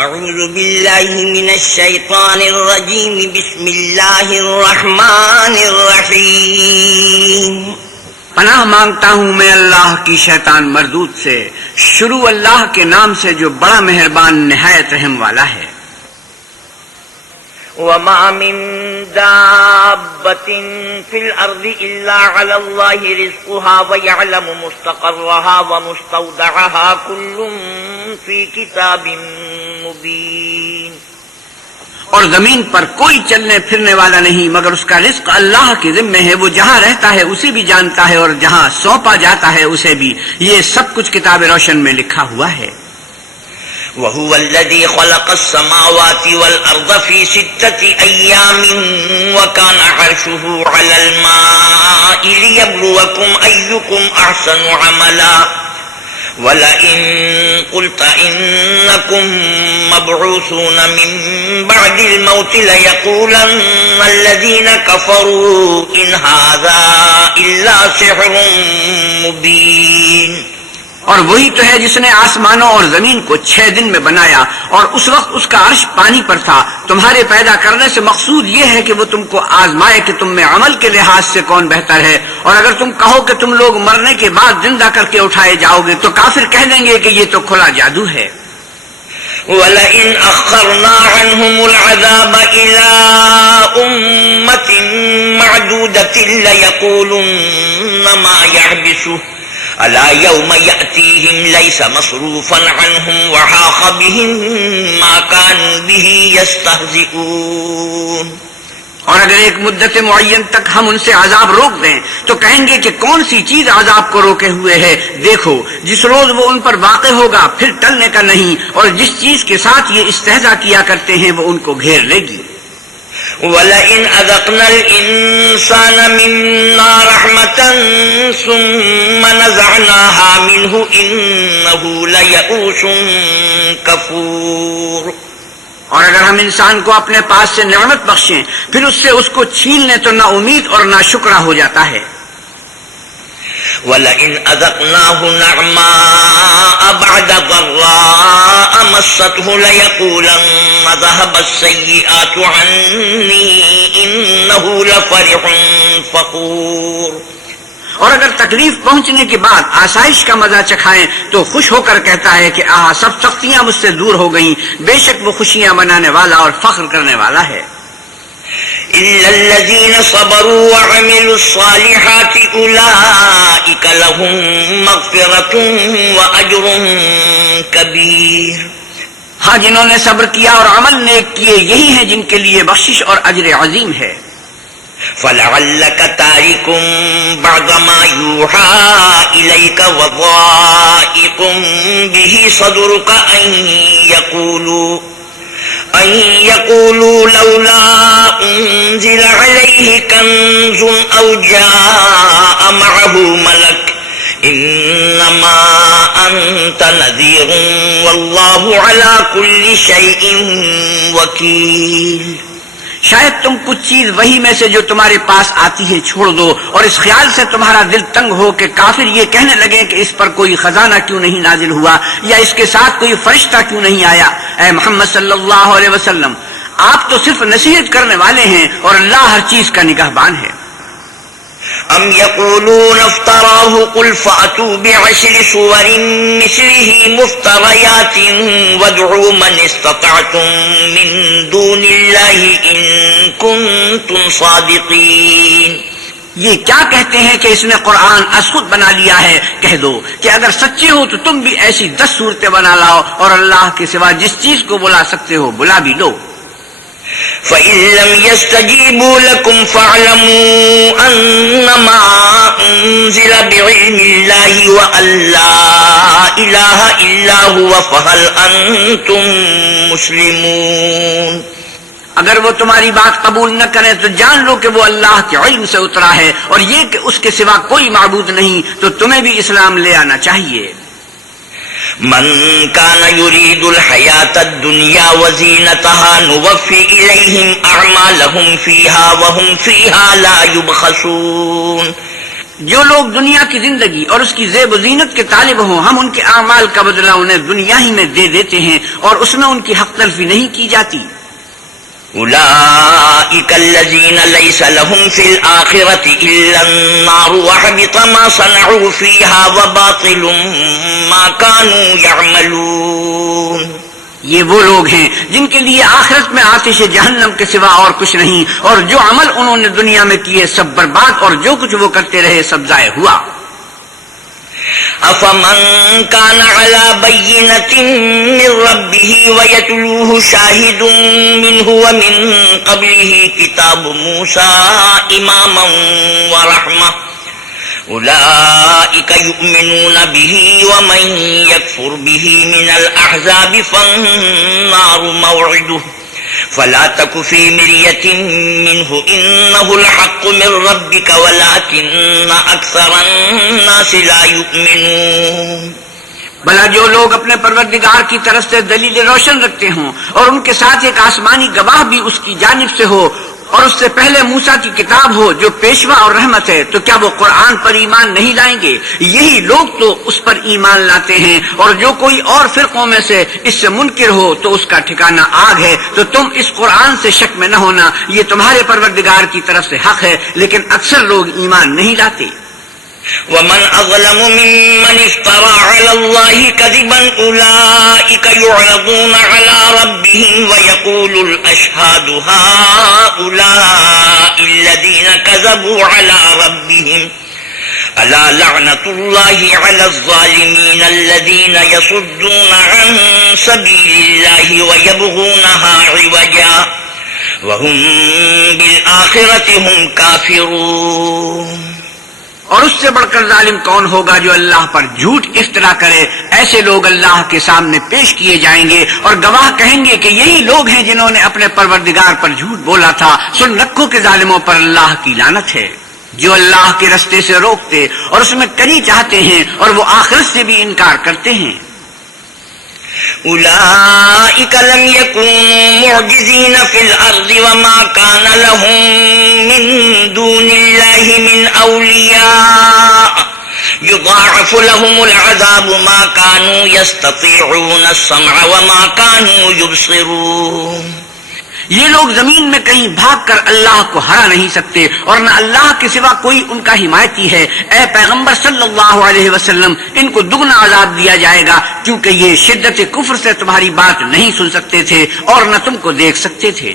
اعوذ باللہ من الشیطان الرجیم بسم اللہ الرحمن الرحیم پناہ مانگتا ہوں میں اللہ کی شیطان مردود سے، شروع اللہ کے نام سے جو بڑا مہربان نہایت رحم والا ہے۔ وما من دابة في الأرض إلا على الله رزقها ويعلم مستقرها ومستودعها كل في كتاب مبين۔ اور زمین پر کوئی چلنے پھرنے والا نہیں مگر اس کا رزق اللہ کے ذمہ ہے، وہ جہاں رہتا ہے اسے بھی جانتا ہے اور جہاں سونپا جاتا ہے اسے بھی، یہ سب کچھ کتاب روشن میں لکھا ہوا ہے۔ وهو الذي خلق السماوات والأرض في 6 أيام وكان عرشه على الماء ليبلوكم أيكم أحسن عملا ولئن قلت إنكم مبعوثون من بعد الموت ليقولن الذين كفروا إن هذا إلا سحر مبين۔ اور وہی تو ہے جس نے آسمانوں اور زمین کو 6 دن میں بنایا، اور اس وقت اس کا عرش پانی پر تھا۔ تمہارے پیدا کرنے سے مقصود یہ ہے کہ وہ تم کو آزمائے کہ تم میں عمل کے لحاظ سے کون بہتر ہے، اور اگر تم کہو کہ تم لوگ مرنے کے بعد زندہ کر کے اٹھائے جاؤ گے تو کافر کہہ دیں گے کہ یہ تو کھلا جادو ہے۔ وَلَئِنْ أَخَّرْنَا عَنْهُمُ الْعَذَابَ إِلَىٰ أُمَّةٍ مَّعْدُودَةٍ لَيَقُولُنَّ مَا يَحْبِسُهُ أَلَا يَوْمَ يَأْتِيهِمْ لَيْسَ مَصْرُوفًا عَنْهُمْ وَحَاقَ بِهِمْ مَا كَانُوا بِهِ يَسْتَهْزِئُونَ۔ اور اگر ایک مدت معین تک ہم ان سے عذاب روک دیں تو کہیں گے کہ کون سی چیز عذاب کو روکے ہوئے ہے، دیکھو جس روز وہ ان پر واقع ہوگا پھر ٹلنے کا نہیں، اور جس چیز کے ساتھ یہ استہزاء کیا کرتے ہیں وہ ان کو گھیر لے گی۔ وَلَئِنْ أَذَقْنَا الْإِنسَانَ مِنَّا رَحْمَةً ثُمَّ نَزَعْنَاهَا مِنْهُ إِنَّهُ لَيَئُوسٌ كَفُورٌ۔ اور اگر ہم انسان کو اپنے پاس سے نعمت بخشیں پھر اس سے اس کو چھین لیں تو نا امید اور نا شکرا ہو جاتا ہے۔ وَلَئِنْ أَذَقْنَاهُ نَعْمَاءَ بَعْدَ ضَرَّاءَ مَسَّتْهُ لَيَقُولَنَّ ذَهَبَ السَّيِّئَاتُ عَنِّي إِنَّهُ لَفَرِحٌ فَخُورٌ۔ اور اگر تکلیف پہنچنے کے بعد آسائش کا مزہ چکھائیں تو خوش ہو کر کہتا ہے کہ سب سختیاں مجھ سے دور ہو گئیں، بے شک وہ خوشیاں منانے والا اور فخر کرنے والا ہے۔ إِلَّا الَّذِينَ صَبَرُوا وَعَمِلُوا الصَّالِحَاتِ أُولَئِكَ لَهُم مَّغْفِرَةٌ وَأَجْرٌ كَبِيرٌ۔ ہاں جنہوں نے صبر کیا اور عمل نیک کیے یہی ہیں جن کے لیے بخشش اور اجر عظیم ہے۔ فَلَعَلَّكَ تَارِكٌ بَعْضَ مَا يُوحَىٰ إِلَيْكَ وَضَائِقٌ بِهِ صَدْرُكَ أَن يَقُولُوا لَوْلَا أُنزِلَ عَلَيْهِ كَنزٌ أَوْ جَاءَ مَعَهُ مَلَكٌ إِنَّمَا أَنتَ نَذِيرٌ وَاللَّهُ عَلَىٰ كُلِّ شَيْءٍ وَكِيلٌ۔ شاید تم کچھ چیز وہی میں سے جو تمہارے پاس آتی ہے چھوڑ دو، اور اس خیال سے تمہارا دل تنگ ہو کہ کافر یہ کہنے لگے کہ اس پر کوئی خزانہ کیوں نہیں نازل ہوا یا اس کے ساتھ کوئی فرشتہ کیوں نہیں آیا۔ اے محمد صلی اللہ علیہ وسلم، آپ تو صرف نصیحت کرنے والے ہیں اور اللہ ہر چیز کا نگہبان ہے۔ ام يقولون افتراه قل فأتوا بعشر سور مثله مفتريات وادعوا من استطعتم من دون الله إن كنتم صادقين۔ یہ کیا کہتے ہیں کہ اس نے قرآن از خود بنا لیا ہے؟ کہہ دو کہ اگر سچے ہو تو تم بھی ایسی 10 صورتیں بنا لاؤ اور اللہ کے سوا جس چیز کو بلا سکتے ہو بلا بھی لو۔ فَإِن لَّمْ يَسْتَجِيبُوا لَكُمْ فَاعْلَمُوا أَنَّمَا أُنزِلَ بِعِلْمِ اللَّهِ وَأَن لَّا إِلَٰهَ إِلَّا هُوَ فَهَلْ أَنتُم مُّسْلِمُونَ۔ اگر وہ تمہاری بات قبول نہ کریں تو جان لو کہ وہ اللہ کے علم سے اترا ہے، اور یہ کہ اس کے سوا کوئی معبود نہیں، تو تمہیں بھی اسلام لے آنا چاہیے۔ من كان يريد الحياة الدنيا وزينتها نوفي إليهم أعمالهم فيها وهم فيها لا يبخسون۔ جو لوگ دنیا کی زندگی اور اس کی زیب و زینت کے طالب ہوں، ہم ان کے اعمال کا بدلہ انہیں دنیا ہی میں دے دیتے ہیں اور اس میں ان کی حق تلفی نہیں کی جاتی۔ أولئك الذين ليس لهم في الآخرة إلا النار وحبط ما صنعوا فيها وباطل ما كانوا يعملون۔ یہ وہ لوگ ہیں جن کے لیے آخرت میں آتش جہنم کے سوا اور کچھ نہیں، اور جو عمل انہوں نے دنیا میں کیے سب برباد، اور جو کچھ وہ کرتے رہے سب ضائع ہوا۔ أفمن كان على بينة من ربه ويتلوه شاهد منه ومن قبله كتاب موسى إماما ورحمة أولئك يؤمنون به ومن يكفر به من الأحزاب فالنار موعده فلا تك في مرية منه إنه الحق من ربك ولكن أكثر الناس لا يؤمنون۔ بھلا جو لوگ اپنے پروردگار کی طرف سے دلیل روشن رکھتے ہوں اور ان کے ساتھ ایک آسمانی گواہ بھی اس کی جانب سے ہو اور اس سے پہلے موسیٰ کی کتاب ہو جو پیشوا اور رحمت ہے، تو کیا وہ قرآن پر ایمان نہیں لائیں گے؟ یہی لوگ تو اس پر ایمان لاتے ہیں، اور جو کوئی اور فرقوں میں سے اس سے منکر ہو تو اس کا ٹھکانہ آگ ہے۔ تو تم اس قرآن سے شک میں نہ ہونا، یہ تمہارے پروردگار کی طرف سے حق ہے، لیکن اکثر لوگ ایمان نہیں لاتے۔ ومن أظلم ممن افترى على الله كذبا أولئك يعرضون على ربهم ويقول الأشهاد هؤلاء الذين كذبوا على ربهم ألا لعنة الله على الظالمين الذين يصدون عن سبيل الله ويبغونها عوجا وهم بالآخرة هم كافرون۔ اور اس سے بڑھ کر ظالم کون ہوگا جو اللہ پر جھوٹ افترا کرے؟ ایسے لوگ اللہ کے سامنے پیش کیے جائیں گے اور گواہ کہیں گے کہ یہی لوگ ہیں جنہوں نے اپنے پروردگار پر جھوٹ بولا تھا۔ سن رکھو کہ ظالموں پر اللہ کی لعنت ہے، جو اللہ کے رستے سے روکتے اور اس میں کمی چاہتے ہیں اور وہ آخرت سے بھی انکار کرتے ہیں۔ أولئك لم يكونوا معجزين في الأرض وما كان لهم من دون الله من أولياء يضاعف لهم العذاب ما كانوا يستطيعون السمع وما كانوا يبصرون۔ یہ لوگ زمین میں کہیں بھاگ کر اللہ کو ہرا نہیں سکتے اور نہ اللہ کے سوا کوئی ان کا حمایتی ہے۔ اے پیغمبر صلی اللہ علیہ وسلم، ان کو دگنا عذاب دیا جائے گا کیونکہ یہ شدت کفر سے تمہاری بات نہیں سن سکتے تھے اور نہ تم کو دیکھ سکتے تھے۔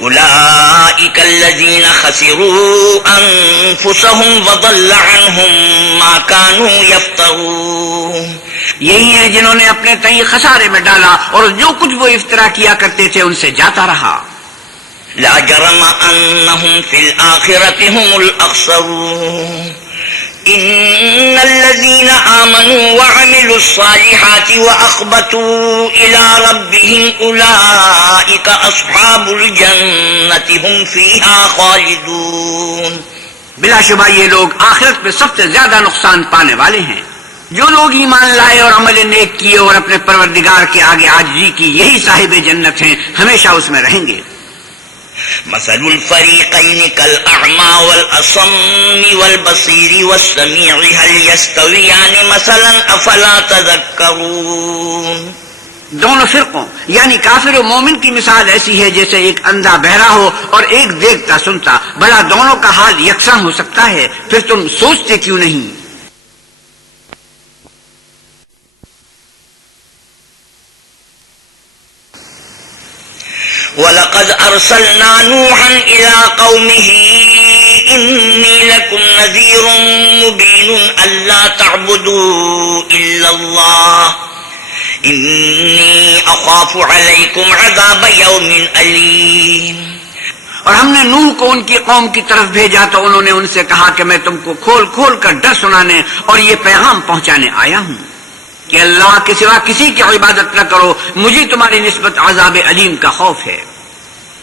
أولئك الذين خسروا أنفسهم وضل عنهم ما كانوا يفترون۔ یہی ہیں جنہوں نے اپنے تئیں خسارے میں ڈالا اور جو کچھ وہ افترا کیا کرتے تھے ان سے جاتا رہا۔ لا جرم أنهم في الآخرة هم الأخسرون إن الذين آمنوا وعملوا الصالحات وأخبتوا إلى ربهم أولئك أصحاب الجنة هم فيها خالدون۔ بلا شبہ یہ لوگ آخرت میں سب سے زیادہ نقصان پانے والے ہیں۔ جو لوگ ایمان لائے اور عمل نیک کیے اور اپنے پروردگار کے آگے عاجزی کی، یہی صاحب جنت ہیں، ہمیشہ اس میں رہیں گے۔ مثل الفريقين كالأعمى والأصم والبصير والسميع هل يستويان مثلا أفلا تذكرون۔ دونوں فرقوں یعنی کافر و مومن کی مثال ایسی ہے جیسے ایک اندھا بہرا ہو اور ایک دیکھتا سنتا، بھلا دونوں کا حال یکساں ہو سکتا ہے؟ پھر تم سوچتے کیوں نہیں؟ وَلَقَدْ أَرْسَلْنَا نُوحًا إِلَىٰ قَوْمِهِ إِنِّي لَكُمْ نَذِيرٌ مُّبِينٌ أَلَّا تَعْبُدُوا إِلَّا اللَّهَ إِنِّي أَخَافُ عَلَيْكُمْ عَذَابَ يَوْمٍ أَلِيمٍ۔ اور ہم نے نوح کو ان کی قوم کی طرف بھیجا تو انہوں نے ان سے کہا کہ میں تم کو کھول کھول کر ڈر سنانے اور یہ پیغام پہنچانے آیا ہوں کہ اللہ کے سوا کسی کی عبادت نہ کرو، مجھے تمہاری نسبت عذاب علیم کا خوف ہے۔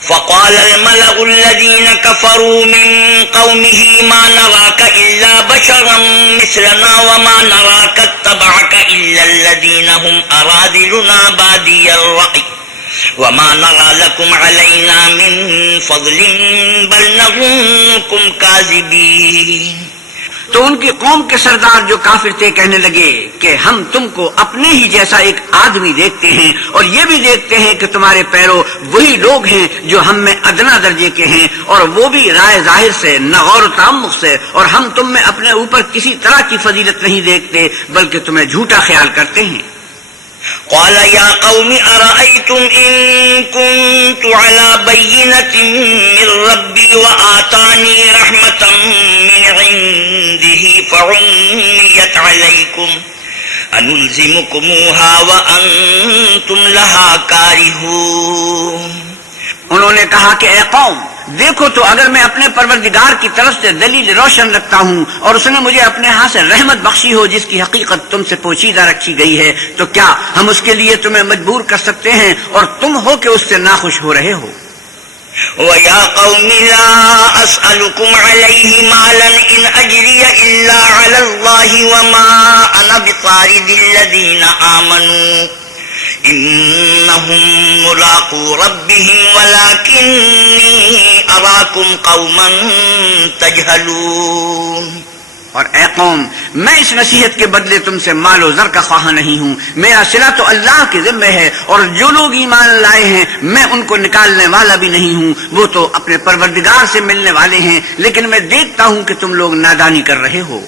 فقال الملأ الذين كفروا من قومه ما نراك إلا بشرا مثلنا وما نراك اتبعك إلا الذين هم أراذلنا بادي الرأي وما نرى لكم علينا من فضل بل نظنكم كاذبين۔ تو ان کی قوم کے سردار جو کافر تھے کہنے لگے کہ ہم تم کو اپنے ہی جیسا ایک آدمی دیکھتے ہیں اور یہ بھی دیکھتے ہیں کہ تمہارے پیرو وہی لوگ ہیں جو ہم میں ادنا درجے کے ہیں، اور وہ بھی رائے ظاہر سے، نہ غور و تعمق سے، اور ہم تم میں اپنے اوپر کسی طرح کی فضیلت نہیں دیکھتے بلکہ تمہیں جھوٹا خیال کرتے ہیں۔ قال يا قوم أرأيتم إن كنت على بينة من ربي وآتاني رحمة من عنده فعميت عليكم أنلزمكموها وأنتم لها كارهون۔ انہوں نے کہا کہ اے قوم، دیکھو تو اگر میں اپنے پروردگار کی طرف سے دلیل روشن رکھتا ہوں اور اس نے مجھے اپنے ہاں سے رحمت بخشی ہو جس کی حقیقت تم سے پوشیدہ رکھی گئی ہے، تو کیا ہم اس کے لیے تمہیں مجبور کر سکتے ہیں اور تم ہو کہ اس سے ناخوش ہو رہے ہو؟ وَيَا قَوْمِ لَا أَسْأَلُكُمْ عَلَيْهِ مَالًا إِنْ أَجْرِيَ إِلَّا عَلَى اللَّهِ وَمَا أَنَا بِطَارِدِ الَّذِينَ آمَنُوا إِنَّهُمْ مُلَاقُو رَبِّهِمْ وَلَكِنِّي أَرَاكُمْ قَوْمًا تَجْهَلُونَ۔ اور اے قوم، میں اس نصیحت کے بدلے تم سے مال و زر کا خواہاں نہیں ہوں، میرا صلہ تو اللہ کے ذمہ ہے، اور جو لوگ ایمان لائے ہیں میں ان کو نکالنے والا بھی نہیں ہوں، وہ تو اپنے پروردگار سے ملنے والے ہیں، لیکن میں دیکھتا ہوں کہ تم لوگ نادانی کر رہے ہو۔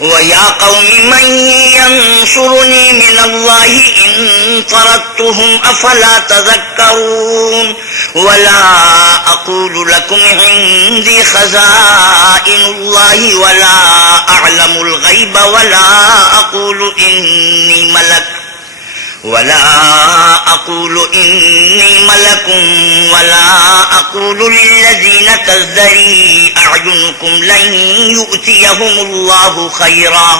وَيَا قَوْمِ مَنْ يَنْصُرُنِي مِنَ اللَّهِ إِنْ طَرَدتُّهُمْ أَفَلَا تَذَكَّرُونَ وَلَا أَقُولُ لَكُمْ عِنْدِي خَزَائِنُ اللَّهِ وَلَا أَعْلَمُ الْغَيْبَ وَلَا أَقُولُ إِنِّي مَلَكٌ وَلَا أَقُولُ لِلَّذِينَ تَزْدَرِي أَعْيُنُكُمْ لَنْ يُؤْتِيَهُمُ اللَّهُ خَيْرًا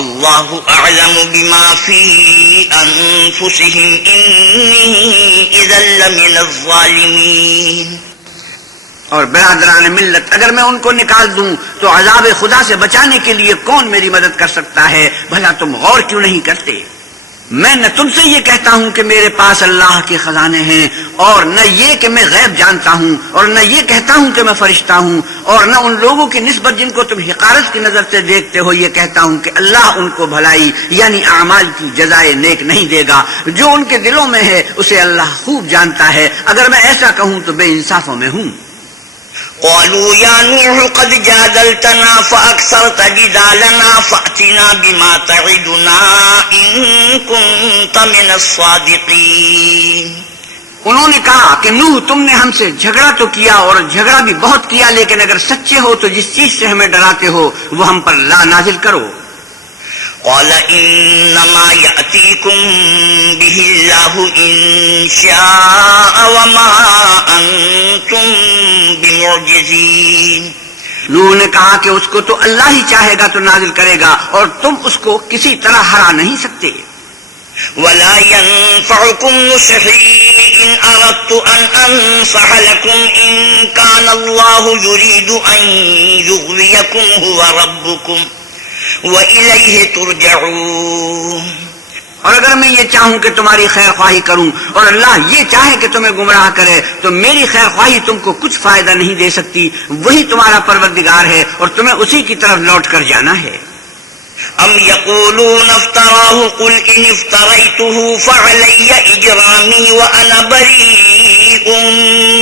اللَّهُ أَعْلَمُ بِمَا فِي أَنفُسِهِمْ إِنِّي إِذًا لَّمِنَ الظَّالِمِينَ۔ اور برادران ملت، اگر میں ان کو نکال دوں تو عذاب خدا سے بچانے کے لیے کون میری مدد کر سکتا ہے؟ بھلا تم غور کیوں نہیں کرتے؟ میں نہ تم سے یہ کہتا ہوں کہ میرے پاس اللہ کے خزانے ہیں، اور نہ یہ کہ میں غیب جانتا ہوں، اور نہ یہ کہتا ہوں کہ میں فرشتہ ہوں، اور نہ ان لوگوں کی نسبت جن کو تم حقارت کی نظر سے دیکھتے ہو یہ کہتا ہوں کہ اللہ ان کو بھلائی یعنی اعمال کی جزائے نیک نہیں دے گا۔ جو ان کے دلوں میں ہے اسے اللہ خوب جانتا ہے، اگر میں ایسا کہوں تو بے انصافوں میں ہوں۔ قالوا يا نوح قد جادلتنا فأكثرت جدالنا فأتنا بما تعدنا إن كنت من الصادقين۔ انہوں نے کہا کہ نوح، تم نے ہم سے جھگڑا تو کیا اور جھگڑا بھی بہت کیا، لیکن اگر سچے ہو تو جس چیز سے ہمیں ڈراتے ہو وہ ہم پر لا نازل کرو۔ قال إنما يأتيكم به الله إن شاء وما أنتم بمعجزين۔ نوح نے کہا کہ اس کو تو اللہ ہی چاہے گا تو نازل کرے گا، اور تم اس کو کسی طرح ہرا نہیں سکتے۔ ولا ينفعكم نصحي إن أردت أن أنصح لكم إن كان الله يريد أن يغويكم هو ربكم وَإِلَيْهِ تُرْجَعُونَ۔ اور اگر میں یہ چاہوں کہ تمہاری خیر خواہی کروں اور اللہ یہ چاہے کہ تمہیں گمراہ کرے تو میری خیر خواہی تم کو کچھ فائدہ نہیں دے سکتی، وہی تمہارا پروردگار ہے اور تمہیں اسی کی طرف لوٹ کر جانا ہے۔ ام یقولون افتراہ قل ان افتریتہ فعلی اجرامی وانا بریء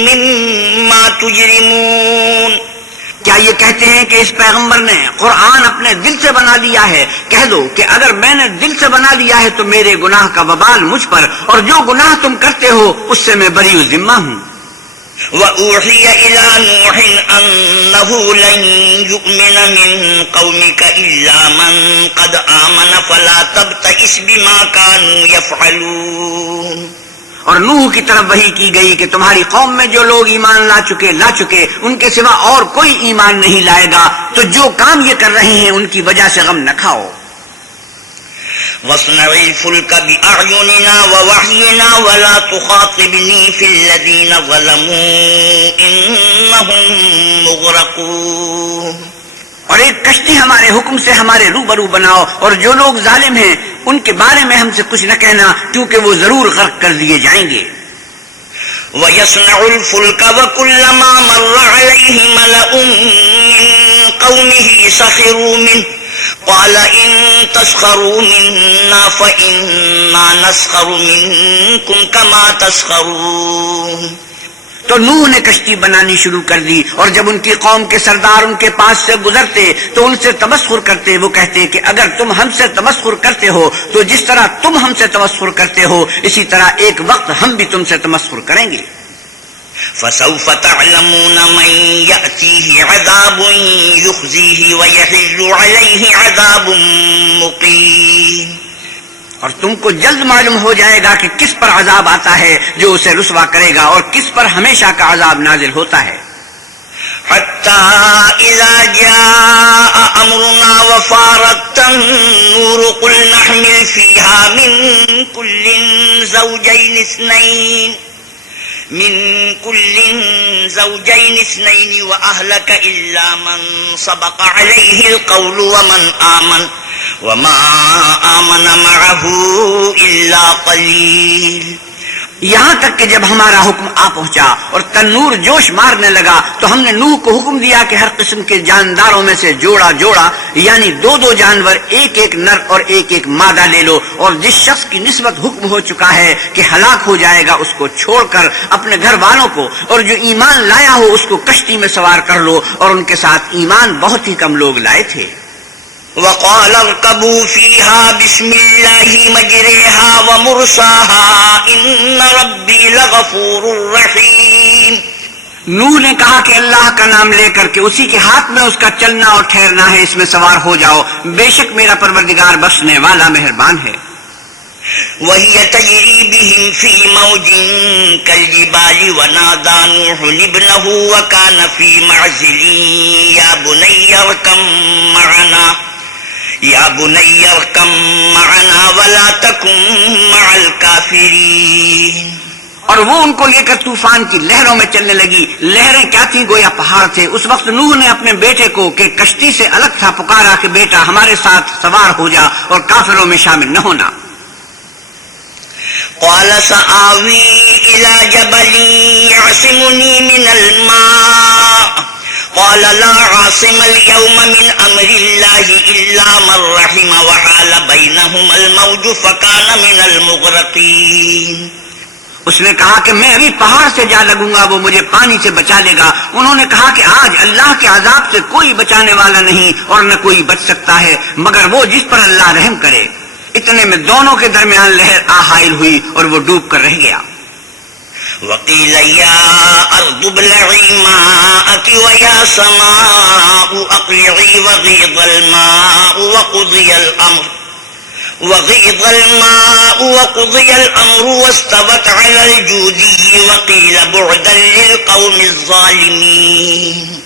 مما تجرمون۔ کیا یہ کہتے ہیں کہ اس پیغمبر نے قرآن اپنے دل سے بنا لیا ہے؟ کہہ دو کہ اگر میں نے دل سے بنا لیا ہے تو میرے گناہ کا وبال مجھ پر، اور جو گناہ تم کرتے ہو اس سے میں بری و ذمہ ہوں۔ وَأُوحِيَ إِلَى نُوحٍ أَنَّهُ لَن يُؤْمِنَ مِن قَوْمِكَ إِلَّا مَن قَدْ آمَنَ فَلَا تَبْتَئِسْ بِمَا كَانُوا يَفْعَلُونَ۔ اور نوح کی طرف وحی کی گئی کہ تمہاری قوم میں جو لوگ ایمان لا چکے ان کے سوا اور کوئی ایمان نہیں لائے گا، تو جو کام یہ کر رہے ہیں ان کی وجہ سے غم نہ کھاؤ۔ وَاصْنَعِ الْفُلْكَ بِأَعْيُنِنَا وَوَحْيِنَا وَلَا تُخَاطِبْنِي فِي الَّذِينَ ظَلَمُوا إِنَّهُمْ مُغْرَقُونَ۔ اور ایک کشتی ہمارے حکم سے ہمارے روبرو بناؤ، اور جو لوگ ظالم ہیں ان کے بارے میں ہم سے کچھ نہ کہنا، کیونکہ وہ ضرور غرق کر دیے جائیں گے۔ وَيَصْنَعُ الْفُلْكَ وَكُلَّمَا مَرَّ عَلَيْهِ مَلَأٌ مِّن قومه سخروا منه قال إن تسخروا منا فإنا نسخر منكم كما تسخرون. تو نوح نے کشتی بنانی شروع کر دی، اور جب ان کی قوم کے سردار ان کے پاس سے گزرتے تو ان سے تمسخر کرتے. وہ کہتے کہ اگر تم ہم سے تمسخر کرتے ہو تو جس طرح تم ہم سے تمسخر کرتے ہو اسی طرح ایک وقت ہم بھی تم سے تمسخر کریں گے. فسوف تعلمون من يأتيه عذاب يخزيه ويحل عليه عذاب مقيم. اور تم کو جلد معلوم ہو جائے گا کہ کس پر عذاب آتا ہے جو اسے رسوا کرے گا اور کس پر ہمیشہ کا عذاب نازل ہوتا ہے. حتى إذا جاء أمرنا وفارت النور قل نحمل فيها من كل زوجين اثنين وأهلك إلا من سبق عليه القول وما آمن معه إلا قليل. یہاں تک کہ جب ہمارا حکم آ پہنچا اور تنور جوش مارنے لگا تو ہم نے نوح کو حکم دیا کہ ہر قسم کے جانداروں میں سے جوڑا جوڑا یعنی دو جانور، ایک ایک نر اور ایک ایک مادہ لے لو، اور جس شخص کی نسبت حکم ہو چکا ہے کہ ہلاک ہو جائے گا اس کو چھوڑ کر اپنے گھر والوں کو، اور جو ایمان لایا ہو اس کو کشتی میں سوار کر لو. اور ان کے ساتھ ایمان بہت ہی کم لوگ لائے تھے. وقال اركبوا فيها بسم الله مجريها ومرساها إن ربي لغفور رحيم. نوح نے کہا کہ اللہ کا نام لے کر کے اسی کے ہاتھ میں اس کا چلنا اور ٹھہرنا ہے، اس میں سوار ہو جاؤ، بے شک میرا پروردگار بخشنے والا مہربان ہے. وهي تجري بهم في موج كالجبال ونادى نوح ابنه وكان في معزل يا بني اركم معنا ولا تكن مع الكافرين. اور وہ ان کو لے کر طوفان کی لہروں میں چلنے لگی. لہریں کیا تھیں؟ گویا پہاڑ تھے. اس وقت نوح نے اپنے بیٹے کو کہ کشتی سے الگ تھا پکارا کہ بیٹا ہمارے ساتھ سوار ہو جا اور کافروں میں شامل نہ ہونا. قال سآوي إلى جبل يعصمني من الماء قال لا عاصم اليوم من أمر الله إلا من رحم وحال بينهما الموج فكان من المغرقين. اس نے کہا کہ میں ابھی پہاڑ سے جا لگوں گا، وہ مجھے پانی سے بچا لے گا. انہوں نے کہا کہ آج اللہ کے عذاب سے کوئی بچانے والا نہیں اور نہ کوئی بچ سکتا ہے مگر وہ جس پر اللہ رحم کرے. اتنے میں دونوں کے درمیان لہر حائل ہوئی اور وہ ڈوب کر رہ گیا. وقيل يا أرض ابلعي ماءك ويا سماء أقلعي وغيض الماء وقضي الأمر واستوت على الجودي وقيل بعدا للقوم الظالمين.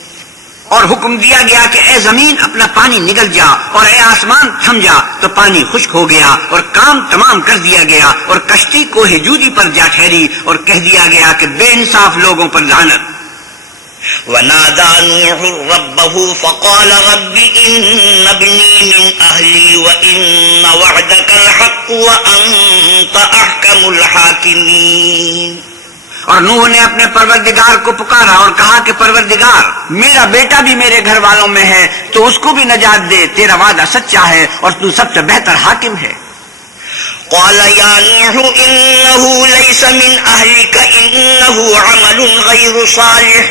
اور حکم دیا گیا کہ اے زمین اپنا پانی نگل جا اور اے آسمان تھم جا. تو پانی خشک ہو گیا اور کام تمام کر دیا گیا اور کشتی کوہ جودی پر جا ٹھہری اور کہہ دیا گیا کہ بے انصاف لوگوں پر لعنت. ونادى نوح ربه فقال رب إن ابني من أهلي وإن وعدك الحق وأنت أحكم الحاكمين. اور نوح نے اپنے پروردگار کو پکارا اور کہا کہ پروردگار میرا بیٹا بھی میرے گھر والوں میں ہے تو اس کو بھی نجات دے، تیرا وعدہ سچا ہے اور تو سب سے بہتر حاکم ہے. قال يا نوح إنه ليس من أهلك إنه عمل غير صالح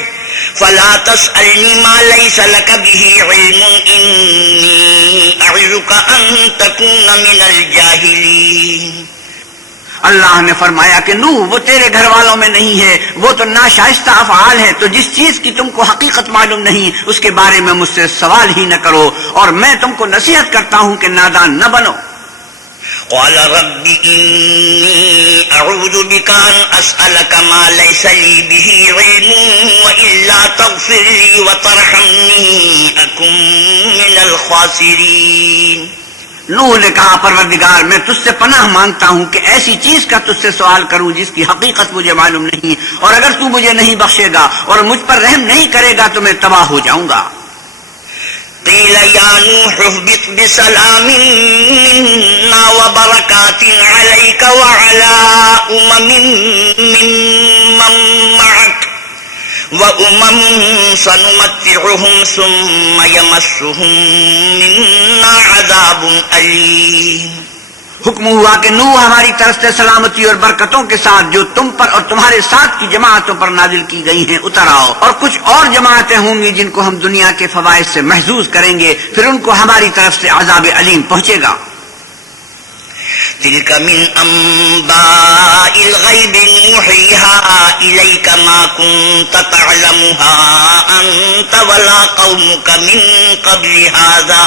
فلا تسألني ما ليس لك به علم إني أعظك أن تكون من الجاهلين. اللہ نے فرمایا کہ نوح وہ تیرے گھر والوں میں نہیں ہے، وہ تو ناشائستہ افعال ہے، تو جس چیز کی تم کو حقیقت معلوم نہیں اس کے بارے میں مجھ سے سوال ہی نہ کرو اور میں تم کو نصیحت کرتا ہوں کہ نادان نہ بنو. قال رب إني أعوذ بك أن أسألك ما ليس لي به علم وإلا تغفر لي وترحمني أكن من الخاسرين. نوح نے کہا پروردگار میں تجھ سے پناہ مانگتا ہوں کہ ایسی چیز کا تجھ سے سوال کروں جس کی حقیقت مجھے معلوم نہیں، اور اگر تو مجھے نہیں بخشے گا اور مجھ پر رحم نہیں کرے گا تو میں تباہ ہو جاؤں گا. قيل يا نوح اهبط بسلام منا وبركات عليك وعلى أمم ممن معك وَأُمَمٌ سَنُمَتِّعُهُمْ ثُمَّ يَمَسُّهُم مِّنَّا عَذَابٌ أَلِيمٌ۔ حکم ہوا کہ نوح ہماری طرف سے سلامتی اور برکتوں کے ساتھ جو تم پر اور تمہارے ساتھ کی جماعتوں پر نازل کی گئی ہیں اتر آؤ، اور کچھ اور جماعتیں ہوں گی جن کو ہم دنیا کے فوائد سے محظوظ کریں گے، پھر ان کو ہماری طرف سے عذاب علیم پہنچے گا۔ تِلْكَ مِنْ أَنْبَاءِ الْغَيْبِ نُوحِيهَا إِلَيْكَ مَا كُنْتَ تَعْلَمُهَا أَنْتَ وَلَا قَوْمُكَ مِنْ قَبْلِ هَذَا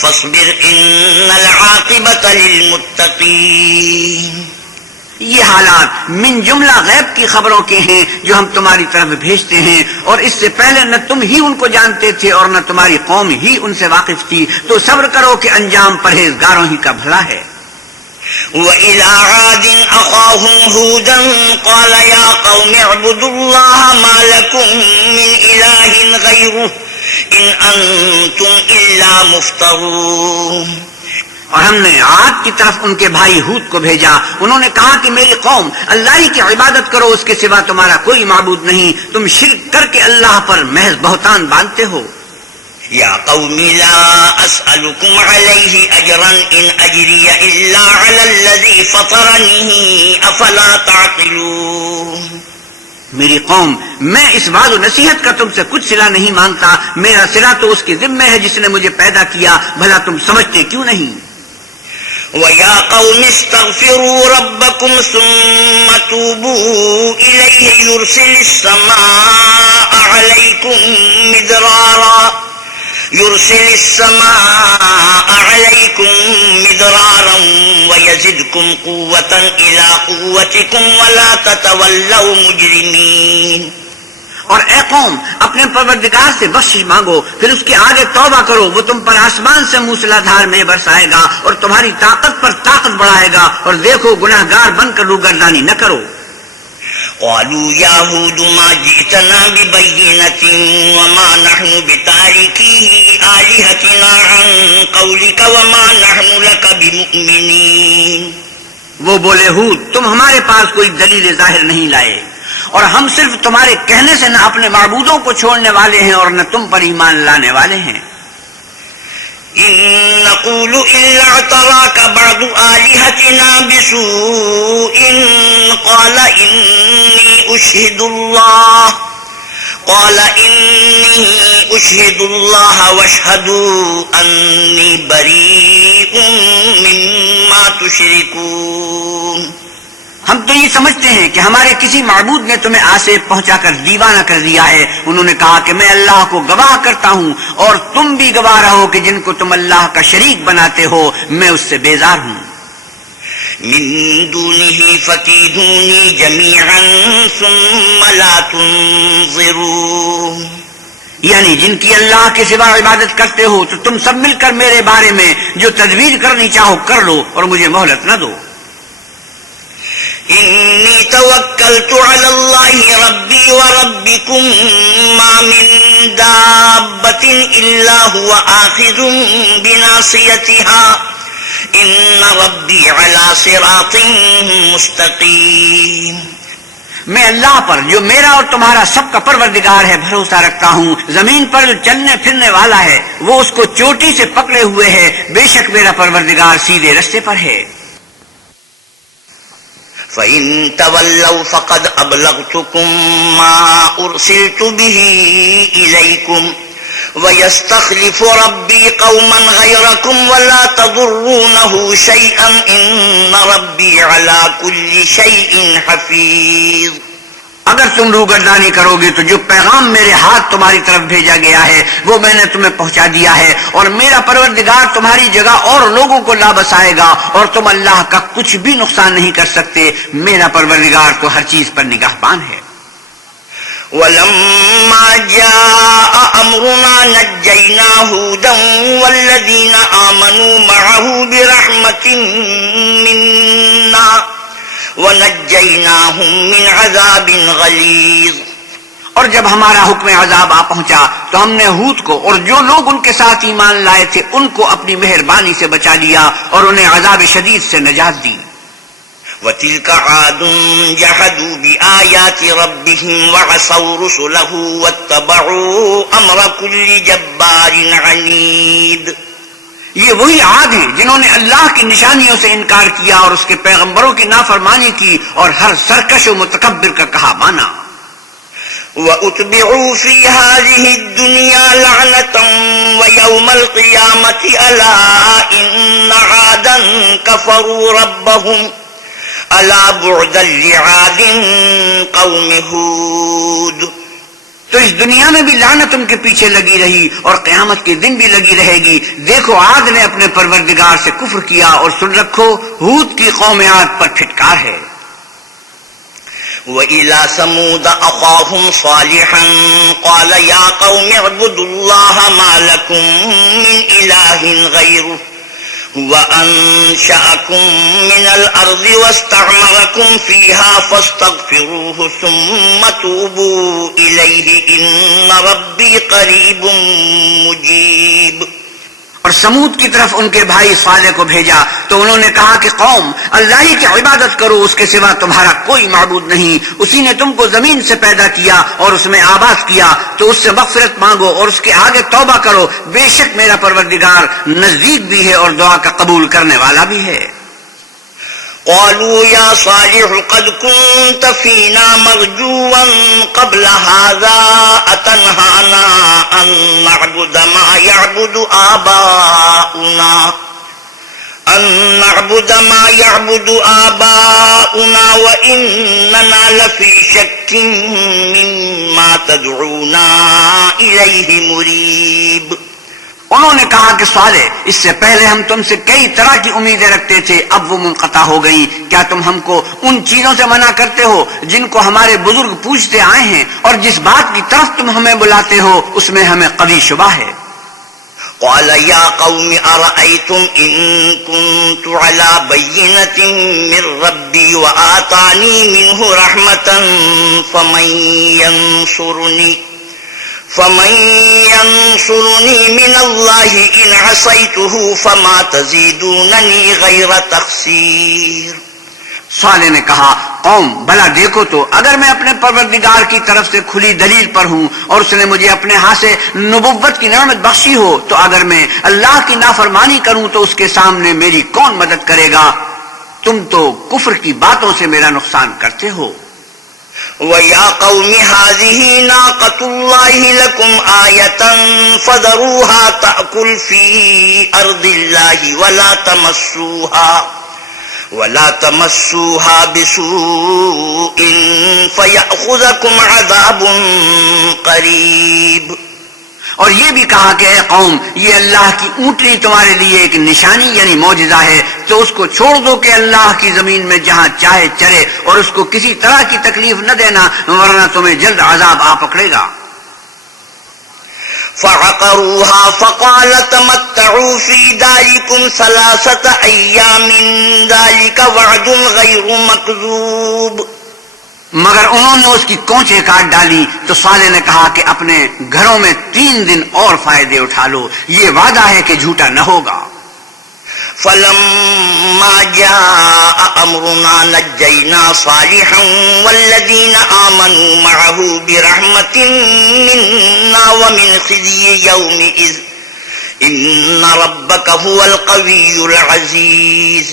فَاصْبِرْ إِنَّ الْعَاقِبَةَ لِلْمُتَّقِينَ۔ یہ حالات من جملہ غیب کی خبروں کے ہیں جو ہم تمہاری طرف بھیجتے ہیں، اور اس سے پہلے نہ تم ہی ان کو جانتے تھے اور نہ تمہاری قوم ہی ان سے واقف تھی، تو صبر کرو کہ انجام پرہیزگاروں ہی کا بھلا ہے۔ وَإِلَىٰ عَادٍ أَخَاهُمْ هُودًا قَالَ يَا قَوْمِ اعْبُدُوا اللَّهَ مَا لَكُم مِّنْ إِلَٰهٍ غَيْرُهُ إِنْ أَنتُمْ إِلَّا مُفْتَرُونَ۔ اور ہم نے عاد کی طرف ان کے بھائی ہود کو بھیجا، انہوں نے کہا کہ میری قوم اللہ ہی کی عبادت کرو، اس کے سوا تمہارا کوئی معبود نہیں، تم شرک کر کے اللہ پر محض بہتان باندھتے ہو۔ یا قوم لا اسألكم علیہ اجرا ان اجری الا علی الذی فطرنی افلا تعقلون۔ میری قوم، میں اس وعظ و نصیحت کا تم سے کچھ صلہ نہیں مانگتا، میرا صلہ تو اس کے ذمہ ہے جس نے مجھے پیدا کیا، بھلا تم سمجھتے کیوں نہیں؟ وَيَا قَوْمِ اسْتَغْفِرُوا رَبَّكُمْ ثُمَّ تُوبُوا إِلَيْهِ يُرْسِلِ السَّمَاءَ عَلَيْكُمْ مِدْرَارًا وَيَزِدْكُمْ قُوَّةً إِلَىٰ قُوَّتِكُمْ وَلَا تَتَوَلَّوْا مُجْرِمِينَ۔ اور اے قوم، اپنے پروردگار سے بخشش مانگو، پھر اس کے آگے توبہ کرو، وہ تم پر آسمان سے موسلا دھار میں برسائے گا اور تمہاری طاقت پر طاقت بڑھائے گا، اور دیکھو گناہ گار بن کر روگردانی نہ کرو۔ قالوا يا هود ما جئتنا ببينة وما نحن بتاركي آلهتنا عن قولك وما نحن لك بمؤمنين۔ وہ بولے ہود، تم ہمارے پاس کوئی دلیل ظاہر نہیں لائے، اور ہم صرف تمہارے کہنے سے نہ اپنے معبودوں کو چھوڑنے والے ہیں اور نہ تم پر ایمان لانے والے ہیں۔ إن نقول إلا اعتراك بعض آلهتنا بسوء قال إني أشهد الله واشهدوا أني بريء مما تشركون۔ ہم تو یہ سمجھتے ہیں کہ ہمارے کسی معبود نے تمہیں آسے پہنچا کر دیوانہ کر دیا ہے۔ انہوں نے کہا کہ میں اللہ کو گواہ کرتا ہوں اور تم بھی گواہ رہو کہ جن کو تم اللہ کا شریک بناتے ہو میں اس سے بیزار ہوں۔ من دونه فكيدوني جميعا ثم لا تنظرون۔ یعنی جن کی اللہ کے سوا عبادت کرتے ہو تو تم سب مل کر میرے بارے میں جو تدبیر کرنی چاہو کر لو اور مجھے مہلت نہ دو۔ انی توکلت علی اللہ ربی وربکم ما من دابۃ الا هو آخذ بناصیتها ان ربی علی صراط مستقیم۔ میں اللہ پر جو میرا اور تمہارا سب کا پروردگار ہے بھروسہ رکھتا ہوں، زمین پر جو چلنے پھرنے والا ہے وہ اس کو چوٹی سے پکڑے ہوئے ہے، بے شک میرا پروردگار سیدھے رستے پر ہے۔ فَإِن تَوَلَّوْا فَقَدْ أَبْلَغْتُكُم مَّا أُرْسِلْتُ بِهِ إِلَيْكُمْ وَيَسْتَخْلِفُ رَبِّي قَوْمًا غَيْرَكُمْ وَلَا تَضُرُّونَهُ شَيْئًا إِنَّ رَبِّي عَلَى كُلِّ شَيْءٍ حَفِيظٌ۔ اگر تم روگردانی کرو گے تو جو پیغام میرے ہاتھ تمہاری طرف بھیجا گیا ہے وہ میں نے تمہیں پہنچا دیا ہے، اور میرا پروردگار تمہاری جگہ اور لوگوں کو لا بسائے گا اور تم اللہ کا کچھ بھی نقصان نہیں کر سکتے، میرا پروردگار تو ہر چیز پر نگہبان ہے۔ وَلَمَّا جَاءَ أَمْرُنَا نَجَّيْنَا هُودًا وَالَّذِينَ آمَنُوا مَعَهُ بِرَحْمَةٍ مِّنَّا وَنَجَّيْنَاهُمْ مِنْ عَذَابٍ غَلِيظٍ۔ اور جب ہمارا حکم عذاب آ پہنچا تو ہم نے ہود کو اور جو لوگ ان کے ساتھ ایمان لائے تھے ان کو اپنی مہربانی سے بچا لیا اور انہیں عذاب شدید سے نجات دی۔ وَتِلْكَ عَادٌ جَحَدُوا بِآيَاتِ رَبِّهِمْ وَعَصَوْا رُسُلَهُ وَاتَّبَعُوا أَمْرَ كُلِّ جَبَّارٍ عَنِيدٍ۔ یہ وہی عاد ہیں جنہوں نے اللہ کی نشانیوں سے انکار کیا اور اس کے پیغمبروں کی نافرمانی کی اور ہر سرکش و متکبر کا کہا مانا۔ وَأُتْبِعُوا فِي هَذِهِ الدُّنْيَا لَعْنَةً وَيَوْمَ الْقِيَامَةِ أَلَا إِنَّ عَادًا كَفَرُوا رَبَّهُمْ أَلَا بُعْدًا لِعَادٍ قَوْمِ هُودٍ۔ تو اس دنیا میں بھی لعنت ان کے پیچھے لگی رہی اور قیامت کے دن بھی لگی رہے گی۔ دیکھو عاد نے اپنے پروردگار سے کفر کیا، اور سن رکھو ہود کی قوم عاد پر پھٹکار ہے۔ وَإِلَى ثَمُودَ أَخَاهُمْ صَالِحًا قَالَ يَا قَوْمِ اعْبُدُوا اللَّهَ مَا لَكُمْ مِنْ إِلَٰهٍ غَيْرُهُ هُوَ أَنشَأَكُم مِّنَ الْأَرْضِ وَاسْتَعْمَرَكُمْ فِيهَا فَاسْتَغْفِرُوهُ ثُمَّ تُوبُوا إِلَيْهِ إِنَّ رَبِّي قَرِيبٌ مُّجِيبٌ۔ اور سمود کی طرف ان کے بھائی صالح کو بھیجا تو انہوں نے کہا کہ قوم، اللہ ہی کی عبادت کرو، اس کے سوا تمہارا کوئی معبود نہیں۔ اسی نے تم کو زمین سے پیدا کیا اور اس میں آباد کیا، تو اس سے مغفرت مانگو اور اس کے آگے توبہ کرو، بے شک میرا پروردگار نزدیک بھی ہے اور دعا کا قبول کرنے والا بھی ہے۔ قالوا يا صالح قد كنت فينا مرجوا قبل هذا أتنهانا أن نعبد ما يعبد آباؤنا وإننا لفي شك مما تدعونا إليه مريب۔ انہوں نے کہا کہ صالح، اس سے پہلے ہم تم سے کئی طرح کی امیدیں رکھتے تھے، اب وہ منقطع ہو گئی۔ کیا تم ہم کو ان چیزوں سے منع کرتے ہو جن کو ہمارے بزرگ پوچھتے آئے ہیں، اور جس بات کی طرف تم ہمیں بلاتے ہو اس میں ہمیں قوی شبہ ہے۔ قال يا قوم أرأيتم إن كنت على بينة من ربي وآتاني منه رحمة فمن ينصرني من الله إن عصيته فما تزيدونني غير تخسير۔ صالح نے کہا، قوم بھلا دیکھو تو، اگر میں اپنے پروردگار کی طرف سے کھلی دلیل پر ہوں اور اس نے مجھے اپنے ہاتھ سے نبوت کی نعمت بخشی ہو، تو اگر میں اللہ کی نافرمانی کروں تو اس کے سامنے میری کون مدد کرے گا؟ تم تو کفر کی باتوں سے میرا نقصان کرتے ہو۔ وَيَا قَوْمِ هَٰذِهِ نَاقَةُ اللَّهِ لَكُمْ آيَةً فَذَرُوهَا تَأْكُلْ فِي أَرْضِ اللَّهِ وَلَا تَمَسُّوهَا بِسُوءٍ فَيَأْخُذَكُمْ عَذَابٌ قَرِيبٌ۔ اور یہ بھی کہا کہ اے قوم، یہ اللہ کی اونٹنی تمہارے لیے ایک نشانی یعنی معجزہ ہے، تو اس کو چھوڑ دو کہ اللہ کی زمین میں جہاں چاہے چرے، اور اس کو کسی طرح کی تکلیف نہ دینا، ورنہ تمہیں جلد عذاب آ پکڑے گا۔ فعقروها فقال تمتعوا في داركم 3 أيام ذلك وعد غير مكذوب۔ مگر انہوں نے اس کی کونچیں کاٹ ڈالی تو صالح نے کہا کہ اپنے گھروں میں 3 دن اور فائدے اٹھا لو، یہ وعدہ ہے کہ جھوٹا نہ ہوگا۔ فلما جاء أمرنا نجينا صالحا والذين آمنوا معه برحمة منا ومن خزي يومئذ إن ربك هو القوي العزيز۔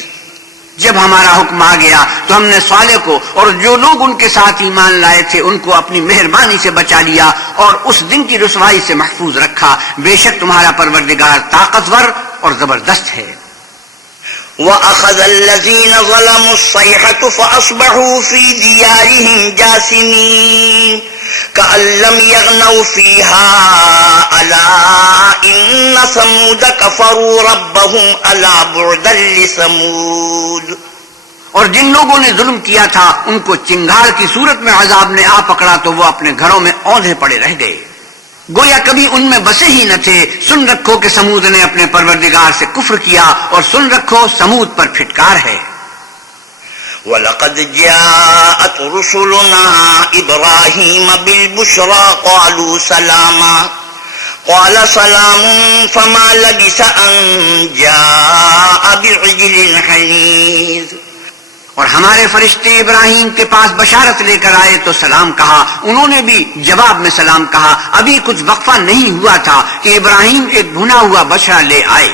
جب ہمارا حکم آ گیا تو ہم نے صالح کو اور جو لوگ ان کے ساتھ ایمان لائے تھے ان کو اپنی مہربانی سے بچا لیا اور اس دن کی رسوائی سے محفوظ رکھا، بے شک تمہارا پروردگار طاقتور اور زبردست ہے۔ وَأَخَذَ الَّذِينَ ظَلَمُوا الصَّيْحَةُ فَأَصْبَحُوا فِي دِيَارِهِمْ جَاثِمِينَ كَأَن لَّمْ يَغْنَوْا فِيهَا أَلَا إِنَّ ثَمُودَ كَفَرُوا رَبَّهُمْ أَلَا بُعْدًا لِّثَمُودَ۔ اور جن لوگوں نے ظلم کیا تھا ان کو چنگھاڑ کی صورت میں عذاب نے آ پکڑا تو وہ اپنے گھروں میں اوندھے پڑے رہ گئے، گویا کبھی ان میں بسے ہی نہ تھے۔ سن رکھو کہ سمود نے اپنے پروردگار سے کفر کیا، اور سن رکھو سمود پر پھٹکار ہے۔ وَلَقَدْ جَاءَتْ رُسُلُنَا إِبْرَاهِيمَ بِالْبُشْرَىٰ قَالُوا سَلَامًا قَالَ سَلَامٌ فَمَا لَبِثَ أَن جَاءَ بِعِجْلٍ حَنِيذٍ۔ اور ہمارے فرشتے ابراہیم کے پاس بشارت لے کر آئے تو سلام کہا، انہوں نے بھی جواب میں سلام کہا۔ ابھی کچھ وقفہ نہیں ہوا تھا کہ ابراہیم ایک بھنا ہوا بچڑا لے آئے۔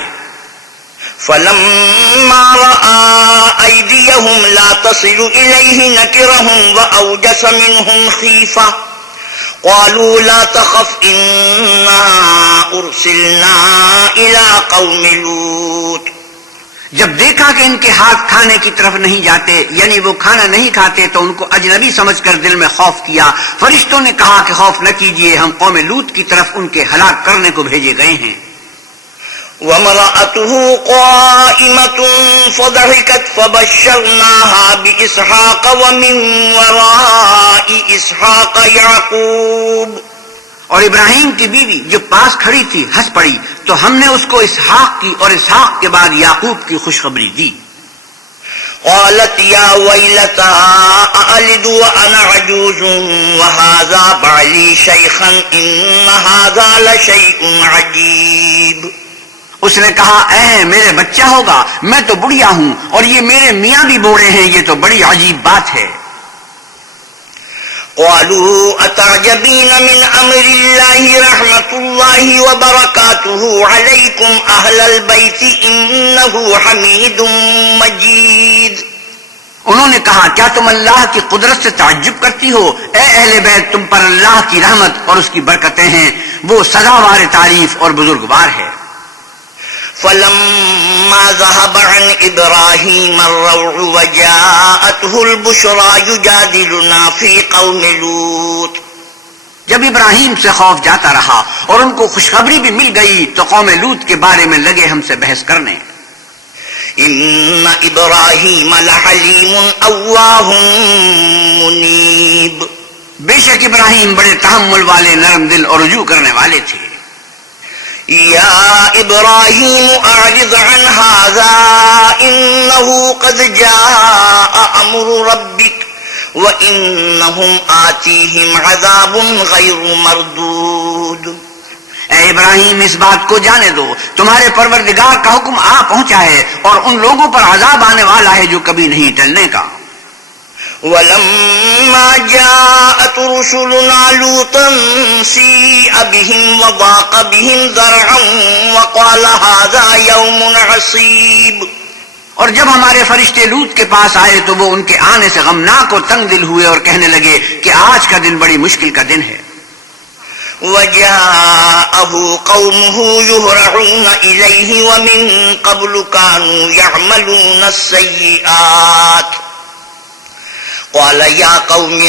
فلما رأى أيديهم لا تصل إليه نكرهم وأوجس منهم خيفة قالوا لا تخف إنا أرسلنا إلى قوم لوط۔ جب دیکھا کہ ان کے ہاتھ کھانے کی طرف نہیں جاتے، یعنی وہ کھانا نہیں کھاتے، تو ان کو اجنبی سمجھ کر دل میں خوف کیا۔ فرشتوں نے کہا کہ خوف نہ کیجئے، ہم قوم لوط کی طرف ان کے ہلاک کرنے کو بھیجے گئے ہیں۔ وامرأته قائمة فضحكت فبشرناها بإسحاق ومن وراء إسحاق يعقوب۔ اور ابراہیم کی بیوی جو پاس کھڑی تھی ہنس پڑی، تو ہم نے اس کو اسحاق کی اور اسحاق کے بعد یعقوب کی خوشخبری دی۔ قالت يا ويلتى أألد وأنا عجوز وهذا بعلي شيخا إن هذا لشيء عجيب۔ اس نے کہا، اے میرے بچہ ہوگا، میں تو بڑھیا ہوں اور یہ میرے میاں بھی بوڑھے ہیں، یہ تو بڑی عجیب بات ہے۔ قالوا أتعجبين من أمر الله رحمة الله وبركاته عليكم أهل البيت إنه حميد مجيد۔ انہوں نے کہا، کیا تم اللہ کی قدرت سے تعجب کرتی ہو؟ اے اہل بیت، تم پر اللہ کی رحمت اور اس کی برکتیں ہیں، وہ سزاوار تعریف اور بزرگوار ہے۔ فلما ذهب عن إبراهيم الروع وجاءته البشرى يجادلنا في قوم لوط۔ جب ابراہیم سے خوف جاتا رہا اور ان کو خوشخبری بھی مل گئی تو قوم لوط کے بارے میں لگے ہم سے بحث کرنے۔ إن إبراهيم لحليم أواه منيب۔ بے شک ابراہیم بڑے تحمل والے، نرم دل اور رجوع کرنے والے تھے۔ يا إبراهيم أعرض عن هذا إنه قد جاء أمر ربك وإنهم آتيهم عذاب غير مردود۔ اے ابراہیم، اس بات کو جانے دو، تمہارے پروردگار کا حکم آ پہنچا ہے اور ان لوگوں پر عذاب آنے والا ہے جو کبھی نہیں ٹلنے کا۔ ولما جاءت رسلنا لوطا سيء بهم وضاق بهم ذرعا وقال هذا يوم عصيب۔ اور جب ہمارے فرشتے لوط کے پاس آئے تو وہ ان کے آنے سے غمناک اور تنگ دل ہوئے اور کہنے لگے کہ آج کا دن بڑی مشکل کا دن ہے۔ وجاءه قومه يهرعون إليه ومن قبل كانوا يعملون السيئات قال يا قوم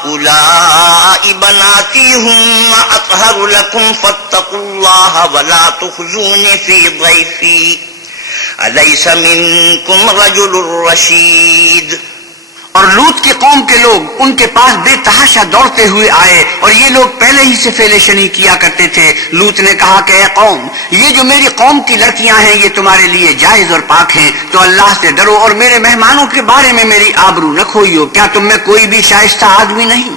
هؤلاء بناتي هن أطهر لكم فاتقوا الله ولا تخزون في ضيفي أليس منكم رجل رشيد۔ اور لوط کی قوم کے لوگ ان کے پاس بے تحاشا دوڑتے ہوئے آئے اور یہ لوگ پہلے ہی سے فعل شنی کیا کرتے تھے۔ لوط نے کہا کہ اے قوم، یہ جو میری قوم کی لڑکیاں ہیں یہ تمہارے لیے جائز اور پاک ہیں، تو اللہ سے ڈرو اور میرے مہمانوں کے بارے میں میری آبرو نہ کھوئیو، کیا تم میں کوئی بھی شائستہ آدمی نہیں؟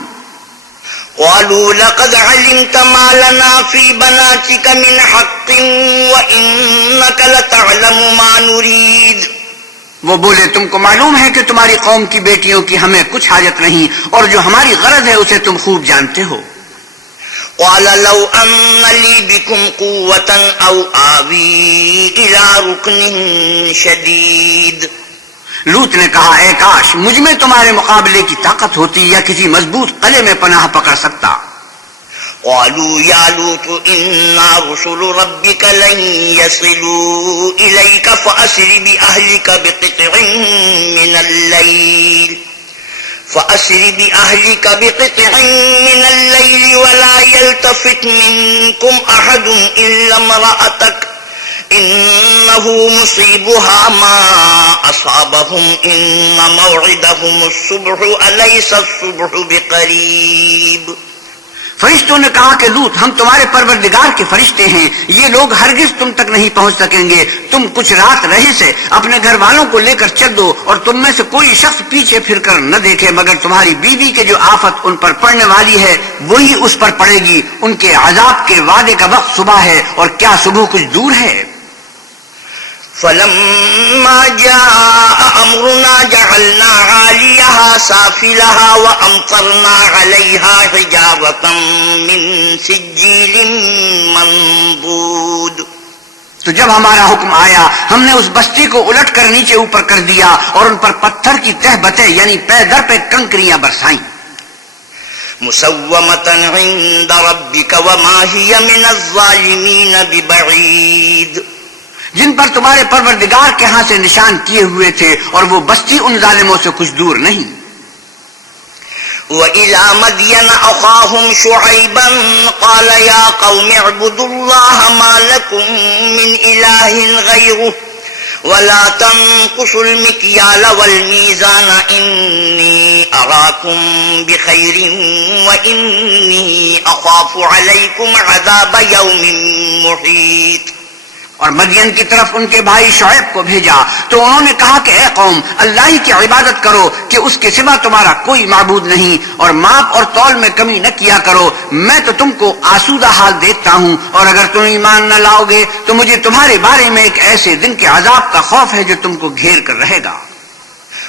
قالوا لقد علمت ما لنا في بناتك من حق وإنك لتعلم ما نريد۔ وہ بولے، تم کو معلوم ہے کہ تمہاری قوم کی بیٹیوں کی ہمیں کچھ حاجت نہیں، اور جو ہماری غرض ہے اسے تم خوب جانتے ہو۔ قال لو أن لي بكم قوة أو آوي إلى ركن شديد۔ لوط نے کہا، اے کاش مجھ میں تمہارے مقابلے کی طاقت ہوتی یا کسی مضبوط قلعے میں پناہ پکڑ سکتا۔ قالوا يا لوط إنا رسل ربك لن يصلوا إليك فأسر بأهلك بقطع من الليل ولا يلتفت منكم أحد إلا امرأتك إنه مصيبها ما أصابهم إن موعدهم الصبح أليس الصبح بقريب۔ فرشتوں نے کہا کہ لوط، ہم تمہارے پروردگار کے فرشتے ہیں، یہ لوگ ہرگز تم تک نہیں پہنچ سکیں گے، تم کچھ رات رہے سے اپنے گھر والوں کو لے کر چل دو، اور تم میں سے کوئی شخص پیچھے پھر کر نہ دیکھے مگر تمہاری بیوی کے جو آفت ان پر پڑنے والی ہے وہی اس پر پڑے گی۔ ان کے عذاب کے وعدے کا وقت صبح ہے، اور کیا صبح کچھ دور ہے؟ فلما جاء أمرنا جعلنا عاليها سافلها وأمطرنا عليها حجارة من سجيل منضود. تو جب ہمارا حکم آیا ہم نے اس بستی کو الٹ کر نیچے اوپر کر دیا اور ان پر پتھر کی تہ بتیں یعنی پے در پہ کنکریاں برسائیں. مسومة عند ربك وما هي من الظالمين ببعيد. جن پر تمہارے پروردگار کے ہاں سے نشان کیے ہوئے تھے اور وہ بستی ان ظالموں سے کچھ دور نہیں. وَإِلَى مَدْيَنَ أَخَاهُمْ شُعَيْبًا قَالَ يَا قَوْمِ اعْبُدُوا اللَّهَ مَا لَكُمْ مِنْ إِلَٰهٍ غَيْرُهُ وَلَا تَنقُصُوا الْمِكْيَالَ وَالْمِيزَانَ إِنِّي أَرَاكُمْ بِخَيْرٍ وَإِنِّي أَخَافُ عَلَيْكُمْ عَذَابَ يَوْمٍ مُحِيطٍ. اور مدین کی طرف ان کے بھائی شعیب کو بھیجا تو انہوں نے کہا کہ اے قوم اللہ ہی کی عبادت کرو کہ اس کے سوا تمہارا کوئی معبود نہیں، اور ماپ اور تول میں کمی نہ کیا کرو. میں تو تم کو آسودہ حال دیکھتا ہوں، اور اگر تم ایمان نہ لاؤ گے تو مجھے تمہارے بارے میں ایک ایسے دن کے عذاب کا خوف ہے جو تم کو گھیر کر رہے گا.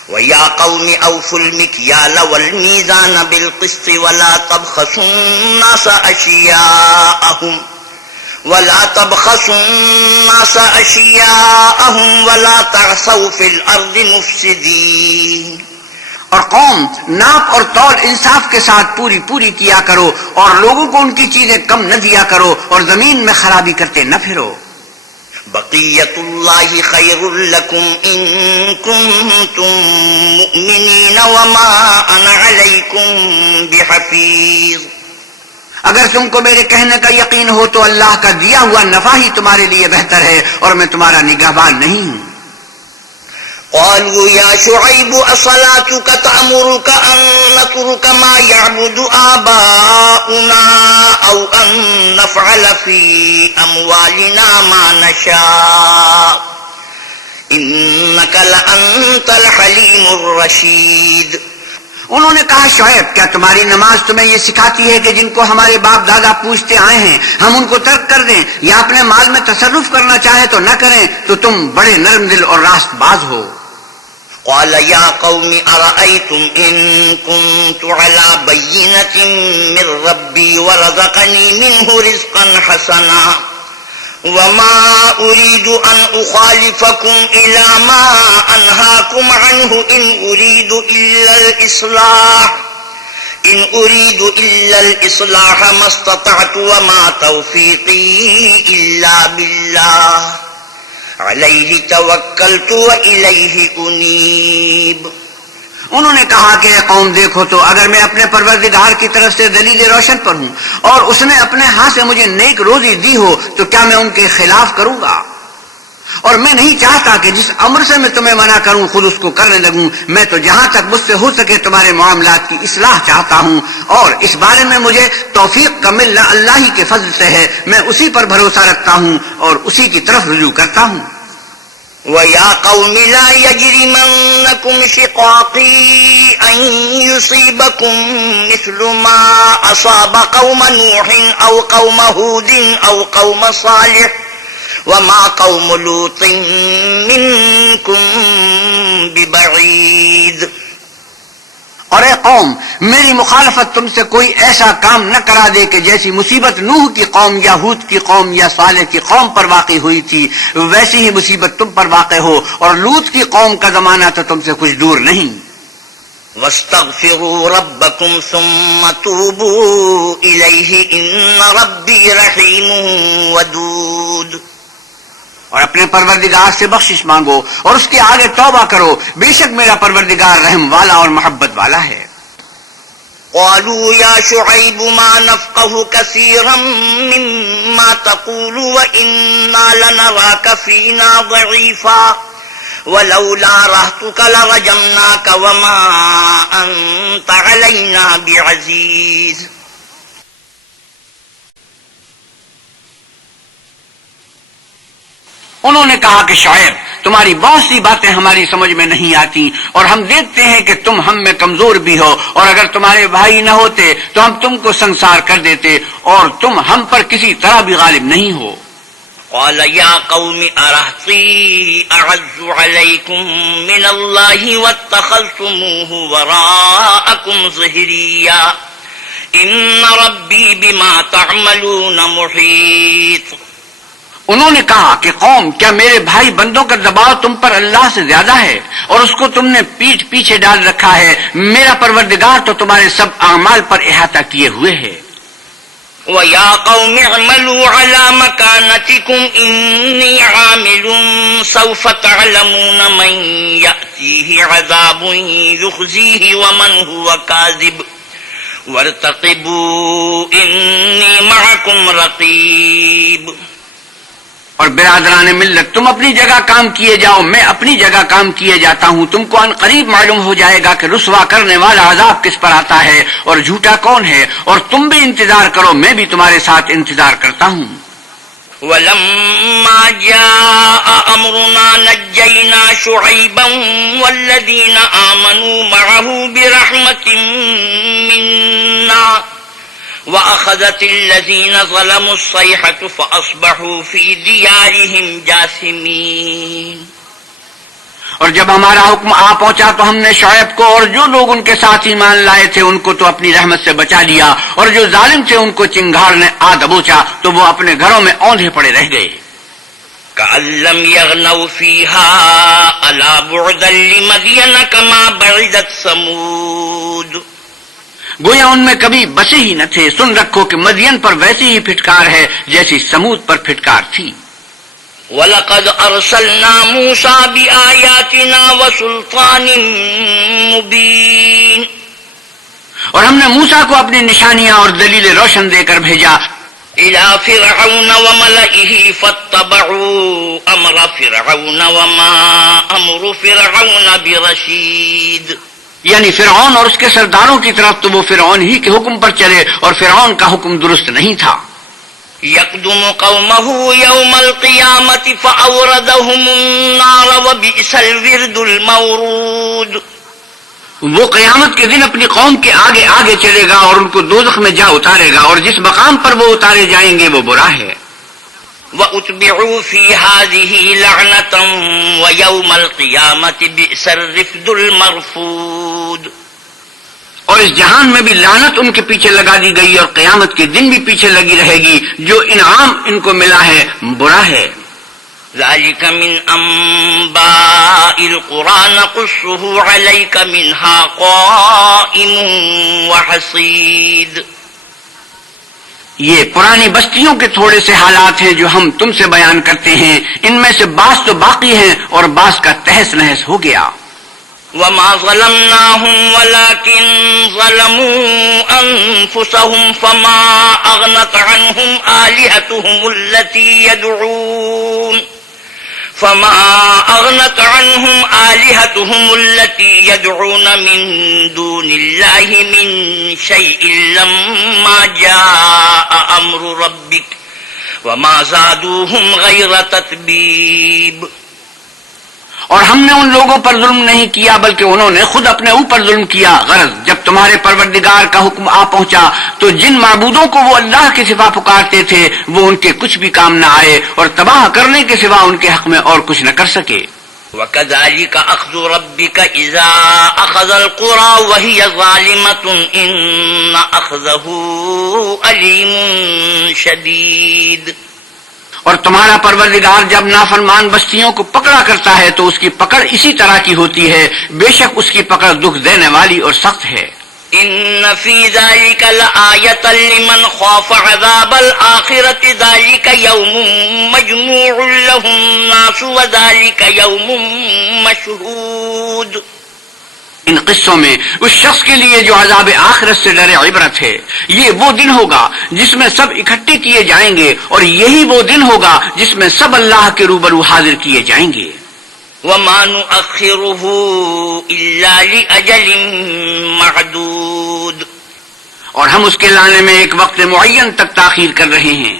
وَيَا قَوْمِ أَوْفُوا الْمِكْيَالَ وَالْمِيزَانَ بِالْقِسْطِ وَلَا تَبْخَسُوا النَّاسَ أَشِيَاءَهُمْ وَلَا تَعْثَوْا فِي الْأَرْضِ مُفْسِدِينَ. اور قوم ناپ اور تول انصاف کے ساتھ پوری کیا کرو، اور لوگوں کو ان کی چیزیں کم نہ دیا کرو، اور زمین میں خرابی کرتے نہ پھرو. بقیت اللہ خیر لکم ان کنتم مؤمنین وما انا علیکم بحفیظ. اگر تم کو میرے کہنے کا یقین ہو تو اللہ کا دیا ہوا نفع ہی تمہارے لیے بہتر ہے، اور میں تمہارا نگہبان نہیں ہوں. قالوا يا شعيب أصلاتك تأمرك أن نترك ما يعبد آباؤنا أو أن نفعل في أموالنا ما نشاء إنك لأنت الحليم الرشيد. انہوں نے کہا شعیب کیا تمہاری نماز تمہیں یہ سکھاتی ہے کہ جن کو ہمارے باپ دادا پوچھتے آئے ہیں ہم ان کو ترک کر دیں، یا اپنے مال میں تصرف کرنا چاہے تو نہ کریں؟ تو تم بڑے نرم دل اور راست باز ہو. قال يا قوم أرأيتم إن كنت على بينة من ربي ورزقني منه رزقا حسنا وما أريد أن أخالفكم إلى ما أنهاكم عنه إن أريد إلا الإصلاح ما استطعت وما توفيقي إلا بالله علیہ توکلت وإلیہ انیب. انہوں نے کہا کہ قوم دیکھو تو اگر میں اپنے پروردگار کی طرف سے دلیل روشن پر ہوں اور اس نے اپنے ہاتھ سے مجھے نیک روزی دی ہو تو کیا میں ان کے خلاف کروں گا؟ اور میں نہیں چاہتا کہ جس امر سے میں تمہیں منع کروں خود اس کو کرنے لگوں. میں تو جہاں تک مجھ سے ہو سکے تمہارے معاملات کی اصلاح چاہتا ہوں، اور اس بارے میں مجھے توفیق کا ملنا اللہ ہی کے فضل سے ہے. میں اسی پر بھروسہ رکھتا ہوں اور اسی کی طرف رجوع کرتا ہوں. وَيَا قَوْمِ لَا يَجْرِمَنَّكُمْ شِقَاقِي أَن يُصِيبَكُم مِّثْلُ مَا أَصَابَ قَوْمَ نُوحٍ أَوْ قَوْمَ هُودٍ أَوْ قَوْمَ صَالِحٍ وَمَا قَوْمُ لُوطٍ مِّنكُم بِبَعِيدٍ. اور اے قوم میری مخالفت تم سے کوئی ایسا کام نہ کرا دے کہ جیسی مصیبت نوح کی قوم یا ہود کی قوم یا صالح کی قوم پر واقع ہوئی تھی ویسی ہی مصیبت تم پر واقع ہو، اور لوط کی قوم کا زمانہ تو تم سے کچھ دور نہیں. وَاسْتَغْفِرُوا رَبَّكُمْ ثُمَّ تُوبُوا إِلَيْهِ إِنَّ رَبِّي رَحِيمٌ وَدُودٌ. اور اپنے پروردگار سے بخشش مانگو اور اس کے آگے توبہ کرو، بے شک میرا پروردگار رحم والا اور محبت والا ہے. قالوا يا شعيب ما نفقه كثيرا مما تقول وإنا لنراك فينا ضعيفا ولولا رهتك لرجمناك وما أنت علينا بعزيز. انہوں نے کہا کہ شعیب تمہاری بہت سی باتیں ہماری سمجھ میں نہیں آتی، اور ہم دیکھتے ہیں کہ تم ہم میں کمزور بھی ہو، اور اگر تمہارے بھائی نہ ہوتے تو ہم تم کو سنسار کر دیتے، اور تم ہم پر کسی طرح بھی غالب نہیں ہو. قال يا قوم أرهطي أعز عليكم من الله واتخذتموه وراءكم ظهريا إن ربي بما تعملون محيط. انہوں نے کہا کہ قوم، کیا میرے بھائی بندوں کا دباؤ تم پر اللہ سے زیادہ ہے اور اس کو تم نے پیٹھ پیچھے ڈال رکھا ہے؟ میرا پروردگار تو تمہارے سب اعمال پر احاطہ کیے ہوئے ہے. وَيَا قَوْمِ اعْمَلُوا عَلَى مَكَانَتِكُمْ إِنِّي عَامِلٌ سَوْفَ تَعْلَمُونَ مَنْ يَأْتِيهِ عَذَابٌ يُخْزِيهِ وَمَنْ هُوَ كَاذِبٌ وَارْتَقِبُوا إِنِّي مَعَكُمْ رَقِيبٌ. اور برادران ملت، تم اپنی جگہ کام کیے جاؤ، میں اپنی جگہ کام کیے جاتا ہوں. تم کو ان قریب معلوم ہو جائے گا کہ رسوا کرنے والا عذاب کس پر آتا ہے اور جھوٹا کون ہے، اور تم بھی انتظار کرو، میں بھی تمہارے ساتھ انتظار کرتا ہوں. وَلَمَّا جَاءَ أَمْرُنَا نَجَّيْنَا شُعَيْبًا وَالَّذِينَ آمَنُوا مَعَهُ بِرَحْمَةٍ مِنَّا وَأَخَذَتِ الَّذِينَ ظَلَمُوا الصَّيْحَةُ فَأَصْبَحُوا فِي دِيَارِهِمْ جَاثِمِينَ. اور جب ہمارا حکم آ پہنچا تو ہم نے شعیب کو اور جو لوگ ان کے ساتھ ایمان لائے تھے ان کو تو اپنی رحمت سے بچا لیا، اور جو ظالم تھے ان کو چنگھاڑ نے آ دبوچا تو وہ اپنے گھروں میں اوندھے پڑے رہ گئے. كَأَن لَّمْ يَغْنَوْا فِيهَا أَلَا بُعْدًا لِّمَدْيَنَ كَمَا بَعِدَتْ ثَمُودُ. گویا ان میں کبھی بسے ہی نہ تھے. سن رکھو کہ مدین پر ویسی ہی پھٹکار ہے جیسی سمود پر پھٹکار تھی. وَلَقَدْ أَرْسَلْنَا مُوسَىٰ بِآيَاتِنَا وَسُلْطَانٍ مُّبِينٍ. اور ہم نے موسیٰ کو اپنی نشانیاں اور دلیل روشن دے کر بھیجا إِلَىٰ فِرْعَوْنَ وَمَلَئِهِ فَاتَّبَعُوا أَمْرَ فِرْعَوْنَ وَمَا أَمْرُ فِرْعَوْنَ بِرَشِيدٍ. یعنی فرعون اور اس کے سرداروں کی طرف تو وہ فرعون ہی کے حکم پر چلے اور فرعون کا حکم درست نہیں تھا. يَقْدُمُ قَوْمَهُ يَوْمَ الْقِيَامَةِ فَأَوْرَدَهُمُ النَّارَ وَبِئْسَ الْوِرْدُ الْمَوْرُودُ. وہ قیامت کے دن اپنی قوم کے آگے آگے چلے گا اور ان کو دوزخ میں جا اتارے گا، اور جس مقام پر وہ اتارے جائیں گے وہ برا ہے. وَأُتْبِعُوا فِي هَٰذِهِ لَعْنَةً وَيَوْمَ الْقِيَامَةِ بِئْسَ الرِّفْدُ الْمَرْفُودُ. اور اس جہان میں بھی لعنت ان کے پیچھے لگا دی گئی اور قیامت کے دن بھی پیچھے لگی رہے گی. جو انعام ان کو ملا ہے برا ہے. ذَلِكَ مِنْ أَنبَاءِ الْقُرَىٰ نَقُصُّهُ عَلَيْكَ مِنْهَا قَائِمٌ وَحَصِيدٌ. یہ پرانی بستیوں کے تھوڑے سے حالات ہیں جو ہم تم سے بیان کرتے ہیں. ان میں سے بعض تو باقی ہیں اور بعض کا تہس نہس ہو گیا. وَمَا ظَلَمْنَاهُمْ وَلَٰكِن ظَلَمُوا أَنفُسَهُمْ فَمَا أَغْنَتْ عَنْهُمْ آلِهَتُهُمُ الَّتِي يَدْعُونَ مِن دُونِ اللَّهِ مِن شَيْءٍ لَّمَّا جَاءَ أَمْرُ رَبِّكَ وَمَا زَادُوهُمْ غَيْرَ تَتْبِيبٍ. اور ہم نے ان لوگوں پر ظلم نہیں کیا بلکہ انہوں نے خود اپنے اوپر ظلم کیا. غرض جب تمہارے پروردگار کا حکم آ پہنچا تو جن معبودوں کو وہ اللہ کے سوا پکارتے تھے وہ ان کے کچھ بھی کام نہ آئے اور تباہ کرنے کے سوا ان کے حق میں اور کچھ نہ کر سکے. وَكَذَٰلِكَ أَخْذُ رَبِّكَ إِذَا أَخَذَ الْقُرَىٰ وَهِيَ ظَالِمَةٌ إِنَّ أَخْذَهُ أَلِيمٌ شَدِيدٌ. اور تمہارا پروردگار جب نافرمان بستیوں کو پکڑا کرتا ہے تو اس کی پکڑ اسی طرح کی ہوتی ہے. بے شک اس کی پکڑ دکھ دینے والی اور سخت ہے. إِنَّ فِي ذَلِكَ لَآيَةً لِّمَنْ خَافَ عَذَابَ الْآخِرَةِ ذَلِكَ يَوْمٌ مَّجْمُوعٌ لَّهُ النَّاسُ وَذَلِكَ يَوْمٌ مَّشْهُودٌ. ان قصوں میں اس شخص کے لیے جو عذاب آخرت سے ڈرے عبرت ہے. یہ وہ دن ہوگا جس میں سب اکٹھے کیے جائیں گے اور یہی وہ دن ہوگا جس میں سب اللہ کے روبرو حاضر کیے جائیں گے. وَمَا نُؤَخِّرُهُ إِلَّا لِأَجَلٍ مَّعْدُودٍ. اور ہم اس کے لانے میں ایک وقت معین تک تاخیر کر رہے ہیں.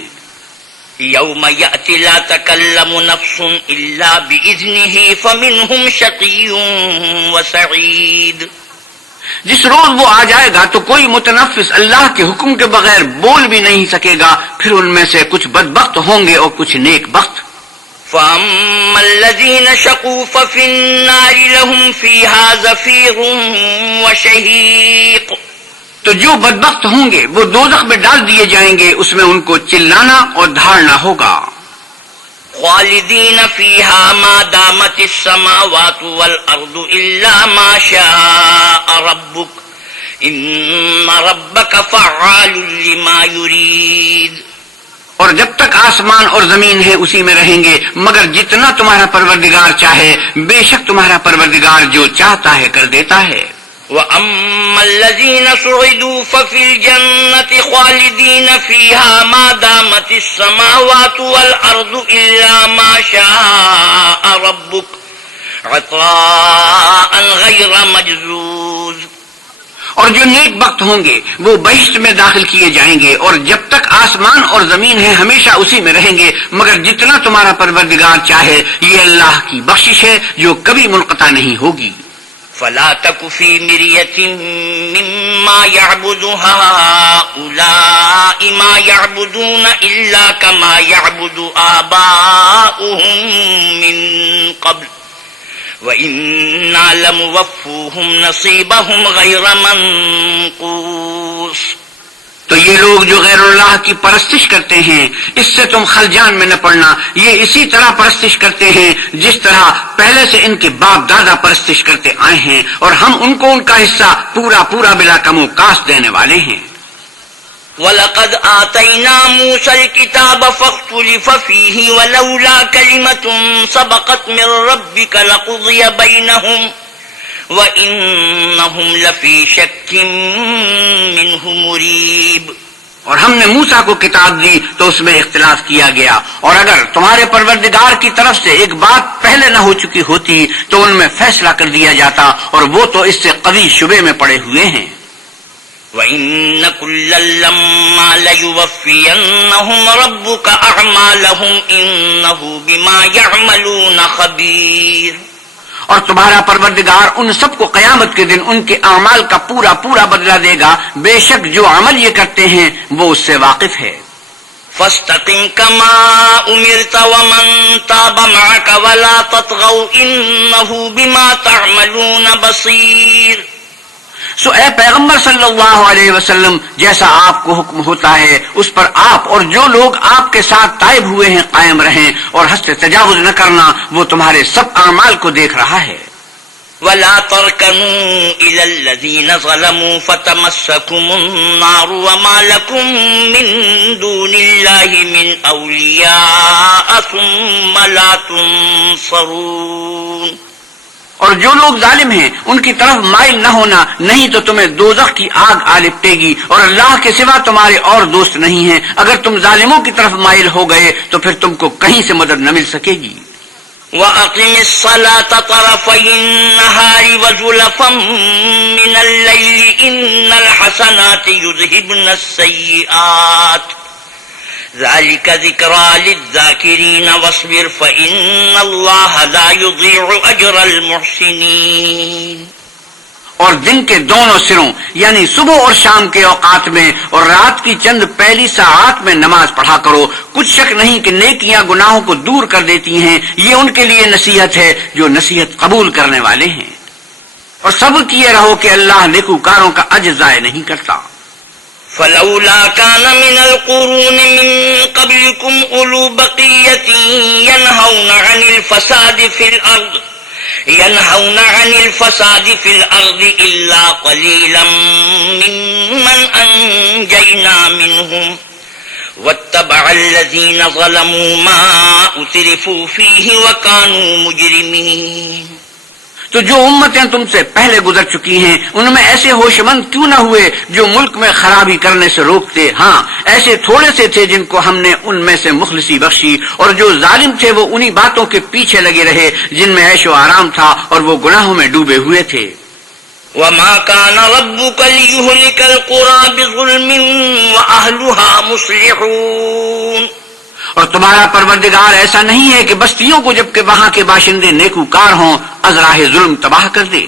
يَوْمَ يَأْتِ لَا تَكَلَّمُ نَفْسٌ إِلَّا بِإِذْنِهِ فَمِنْهُمْ شَقِيٌّ وَسَعِيدٌ. جس روز وہ آ جائے گا تو کوئی متنفس اللہ کے حکم کے بغیر بول بھی نہیں سکے گا، پھر ان میں سے کچھ بدبخت ہوں گے اور کچھ نیک بخت۔ فَأَمَّا الَّذِينَ شَقُوا فَفِي النَّارِ لَهُمْ فِيهَا زَفِيرٌ وَشَهِيقٌ، تو جو بدبخت ہوں گے وہ دوزخ میں ڈال دیے جائیں گے، اس میں ان کو چلانا اور دھاڑنا ہوگا۔ خالدین فیہا ما دامت السماوات والارض الا ما شاء ربک ان ربک فعال لما یرید، اور جب تک آسمان اور زمین ہے اسی میں رہیں گے مگر جتنا تمہارا پروردگار چاہے، بے شک تمہارا پروردگار جو چاہتا ہے کر دیتا ہے۔ وَأَمَّا الَّذِينَ سُعِدُوا فَفِي الْجَنَّةِ خَالِدِينَ فِيهَا مَا دَامَتِ السَّمَاوَاتُ وَالْأَرْضُ إِلَّا مَا شَاءَ رَبُّكَ عَطَاءً غَيْرَ مَجْذُوذٍ، اور جو نیک بخت ہوں گے وہ بہشت میں داخل کیے جائیں گے، اور جب تک آسمان اور زمین ہے ہمیشہ اسی میں رہیں گے مگر جتنا تمہارا پروردگار چاہے، یہ اللہ کی بخشش ہے جو کبھی منقطع نہیں ہوگی۔ فلا تك في مرية مما يعبد هؤلاء ما يعبدون إلا كما يعبد آباؤهم من قبل وإنا لموفوهم نصيبهم غير منقوص۔ تو یہ لوگ جو غیر اللہ کی پرستش کرتے ہیں اس سے تم خلجان میں نہ پڑنا، یہ اسی طرح پرستش کرتے ہیں جس طرح پہلے سے ان کے باپ دادا پرستش کرتے آئے ہیں، اور ہم ان کو ان کا حصہ پورا پورا بلا کم و کاست دینے والے ہیں۔ وَلَقَدْ آتَيْنَا مُوسَى الْكِتَابَ فَاخْتُلِفَ فِيهِ وَلَوْلَا كَلِمَةٌ سَبَقَتْ مِنْ رَبِّكَ لَقُضِيَ بَيْنَهُمْ وَإِنَّهُمْ لَفِي شَكٍّ مِّنْهُ مُرِيبٍ، اور ہم نے موسیٰ کو کتاب دی تو اس میں اختلاف کیا گیا، اور اگر تمہارے پروردگار کی طرف سے ایک بات پہلے نہ ہو چکی ہوتی تو ان میں فیصلہ کر دیا جاتا، اور وہ تو اس سے قوی شبے میں پڑے ہوئے ہیں۔ وَإِنَّ كُلًّا لَّمَّا لَيُوَفِّيَنَّهُمْ رَبُّكَ أَعْمَالَهُمْ إِنَّهُ بِمَا يَعْمَلُونَ خَبِيرٌ، اور تمہارا پروردگار ان سب کو قیامت کے دن ان کے اعمال کا پورا پورا بدلہ دے گا، بے شک جو عمل یہ کرتے ہیں وہ اس سے واقف ہے۔ فَاسْتَقِمْ كَمَا أُمِرْتَ وَمَنْ تَابَ مَعَكَ وَلَا تَطْغَوْا إِنَّهُ بِمَا تَعْمَلُونَ بَصِيرٌ۔ سو اے پیغمبر صلی اللہ علیہ وسلم، جیسا آپ کو حکم ہوتا ہے اس پر آپ اور جو لوگ آپ کے ساتھ تائب ہوئے ہیں قائم رہیں، اور حد سے تجاوز نہ کرنا، وہ تمہارے سب اعمال کو دیکھ رہا ہے۔ وَلَا تَرْكَنُوا إِلَى الَّذِينَ ظَلَمُوا فَتَمَسَّكُمُ النَّارُ وَمَا لَكُم مِّن دُونِ اللَّهِ مِنْ أَوْلِيَاءَ ثُمَّ لَا تُنصَرُونَ، اور جو لوگ ظالم ہیں ان کی طرف مائل نہ ہونا، نہیں تو تمہیں دوزخ کی آگ آ لپٹے گی، اور اللہ کے سوا تمہارے اور دوست نہیں ہیں۔ اگر تم ظالموں کی طرف مائل ہو گئے تو پھر تم کو کہیں سے مدد نہ مل سکے گی۔ وَأَقِمِ الصَّلَاةَ طَرَفَيِ النَّهَارِ وَزُلَفًا مِّنَ اللَّيْلِ إِنَّ الْحَسَنَاتِ يُذْهِبْنَ السَّيِّئَاتِ ذَلِكَ ذِكْرَى لِلذَّاكِرِينَ وَاصْبِرْ فَإِنَّ اللَّهَ لَا يُضِيعُ أَجْرَ الْمُحْسِنِينَ، اور دن کے دونوں سروں یعنی صبح اور شام کے اوقات میں اور رات کی چند پہلی ساعات میں نماز پڑھا کرو، کچھ شک نہیں کہ نیکیاں گناہوں کو دور کر دیتی ہیں، یہ ان کے لیے نصیحت ہے جو نصیحت قبول کرنے والے ہیں، اور صبر کیے رہو کہ اللہ نیکوکاروں کا اجر ضائع نہیں کرتا۔ فَلَوْلَا كَانَ مِنَ الْقُرُونِ مِن قَبْلِكُمْ أُولُو بَقِيَّةٍ يَنْهَوْنَ عَنِ الْفَسَادِ فِي الْأَرْضِ إِلَّا قَلِيلًا مِّمَّنْ أَنْجَيْنَا مِنْهُمْ وَاتَّبَعَ الَّذِينَ ظَلَمُوا مَا أُتْرِفُوا فِيهِ وَكَانُوا مُجْرِمِينَ۔ تو جو امتیں تم سے پہلے گزر چکی ہیں ان میں ایسے ہوش مند کیوں نہ ہوئے جو ملک میں خرابی کرنے سے روکتے؟ ہاں، ایسے تھوڑے سے تھے جن کو ہم نے ان میں سے مخلصی بخشی، اور جو ظالم تھے وہ انہی باتوں کے پیچھے لگے رہے جن میں عیش و آرام تھا، اور وہ گناہوں میں ڈوبے ہوئے تھے۔ وَمَا كَانَ رَبُّكَ لِيُهْلِكَ الْقُرَى بِظُلْمٍ وَأَهْلُهَا مُصْلِحُونَ، اور تمہارا پروردگار ایسا نہیں ہے کہ بستیوں کو جبکہ وہاں کے باشندے نیکوکار ہوں ازراہ ظلم تباہ کر دے۔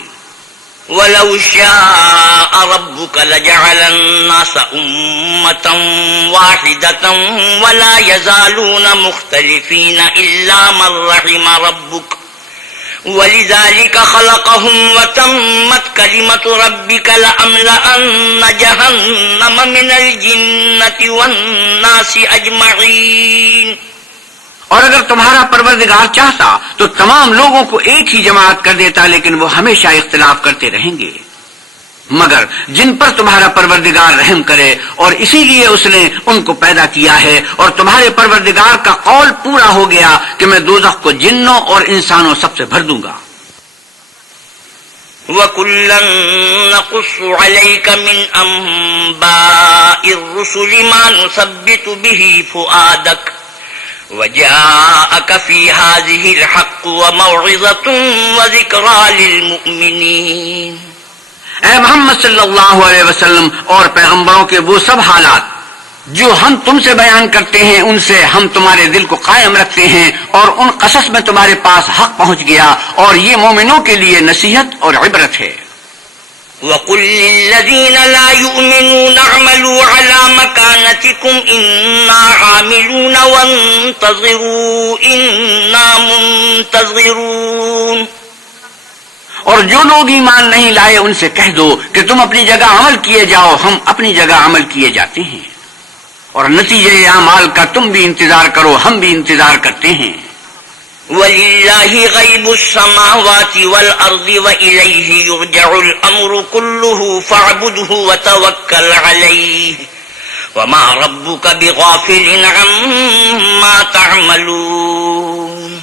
وَلَوْ شَاءَ رَبُّكَ لَجَعَلَ النَّاسَ أُمَّةً وَاحِدَةً وَلَا يَزَالُونَ مُخْتَلِفِينَ إِلَّا مَن رَّحِمَ رَبُّكَ وَلِذَلِكَ خَلَقَهُمْ وَتَمَّتْ كَلِمَةُ رَبِّكَ لَأَمْلَأَنَّ جَهَنَّمَ مِنَ الْجِنَّةِ وَالنَّاسِ أَجْمَعِينَ۔ اور اگر تمہارا پروردگار چاہتا تو تمام لوگوں کو ایک ہی جماعت کر دیتا، لیکن وہ ہمیشہ اختلاف کرتے رہیں گے، مگر جن پر تمہارا پروردگار رحم کرے، اور اسی لیے اس نے ان کو پیدا کیا ہے۔ اور تمہارے پروردگار کا قول پورا ہو گیا کہ میں دوزخ کو جنوں اور انسانوں سب سے بھر دوں گا۔ وَكُلًّا نَّقُصُّ عَلَيْكَ مِنْ أَنبَاءِ الرُّسُلِ مَا نُثَبِّتُ بِهِ فُؤَادَكَ وَجَاءَكَ فِي هَٰذِهِ الْحَقُّ وَمَوْعِظَةٌ وَذِكْرَىٰ لِلْمُؤْمِنِينَ۔ اے محمد صلی اللہ علیہ وسلم اور پیغمبروں کے وہ سب حالات جو ہم تم سے بیان کرتے ہیں، ان سے ہم تمہارے دل کو قائم رکھتے ہیں، اور ان قصص میں تمہارے پاس حق پہنچ گیا، اور یہ مومنوں کے لیے نصیحت اور عبرت ہے۔ وَقُل لِّلَّذِينَ لَا يُؤْمِنُونَ اعْمَلُوا عَلَىٰ مَكَانَتِكُمْ إِنَّا عَامِلُونَ وَانتَظِرُوا إِنَّا مُنتَظِرُونَ۔ اور جو لوگ ایمان نہیں لائے ان سے کہہ دو کہ تم اپنی جگہ عمل کیے جاؤ، ہم اپنی جگہ عمل کیے جاتے ہیں، اور نتیجے اعمال کا تم بھی انتظار کرو، ہم بھی انتظار کرتے ہیں۔ وَلِلَّهِ غَيْبُ السَّمَاوَاتِ وَالْأَرْضِ وَإِلَيْهِ يُرْجَعُ الْأَمْرُ كُلُّهُ فَاعْبُدْهُ وَتَوَكَّلْ عَلَيْهِ وَمَا رَبُّكَ بِغَافِلٍ عَمَّا تَعْمَلُونَ۔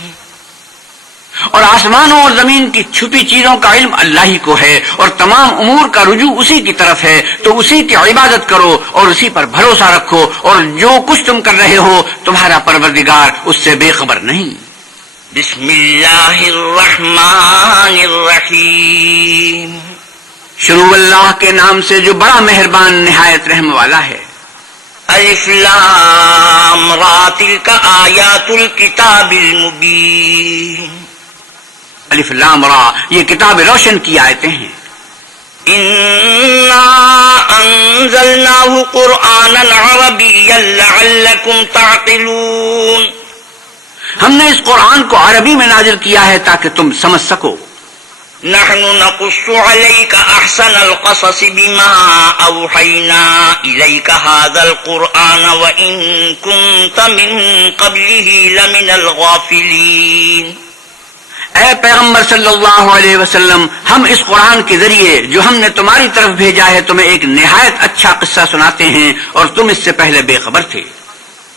اور آسمانوں اور زمین کی چھپی چیزوں کا علم اللہ ہی کو ہے، اور تمام امور کا رجوع اسی کی طرف ہے، تو اسی کی عبادت کرو اور اسی پر بھروسہ رکھو، اور جو کچھ تم کر رہے ہو تمہارا پروردگار اس سے بے خبر نہیں۔ بسم اللہ الرحمن الرحیم۔ شروع اللہ کے نام سے جو بڑا مہربان نہایت رحم والا ہے۔ الف لام را تلک آیات الکتاب المبین۔ الف لام را یہ کتاب روشن کی آیتیں ہیں۔ انا انزلناه قرآنا عربیا لعلکم تعقلون۔ ہم نے اس قرآن کو عربی میں نازل کیا ہے تاکہ تم سمجھ سکو۔ نحن نقص عليك احسن القصص بما اوحينا اليك هذا القرآن وان كنت من قبله لمن الغافلين۔ اے پیغمبر صلی اللہ علیہ وسلم، ہم اس قرآن کے ذریعے جو ہم نے تمہاری طرف بھیجا ہے تمہیں ایک نہایت اچھا قصہ سناتے ہیں، اور تم اس سے پہلے بے خبر تھے۔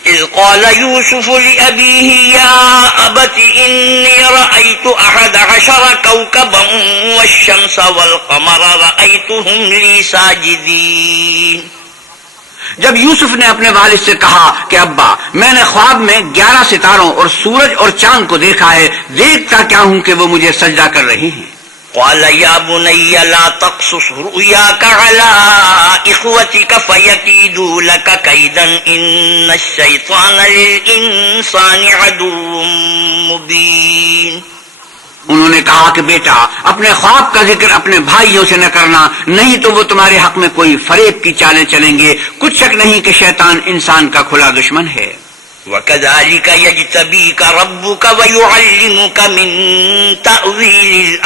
اذ قال يوسف لأبيه يا أبت إني رأيت 11 كوكبا والشمس والقمر رأيتهم لي ساجدين۔ جب یوسف نے اپنے والد سے کہا کہ ابا، میں نے خواب میں 11 ستاروں اور سورج اور چاند کو دیکھا ہے، دیکھتا کیا ہوں کہ وہ مجھے سجدہ کر رہے ہیں۔ قال يا بني لا تقصص رؤياك على إخوتك فيكيدوا لك كيدا إن الشيطان للإنسان عدو مبين۔ انہوں نے کہا کہ بیٹا، اپنے خواب کا ذکر اپنے بھائیوں سے نہ کرنا، نہیں تو وہ تمہارے حق میں کوئی فریب کی چالیں چلیں گے۔ کچھ شک نہیں کہ شیطان انسان کا کھلا دشمن ہے۔ وَكَذَلِكَ يَجْتَبِيكَ رَبُّكَ وَيُعَلِّمُكَ مِن تَأْوِيلِ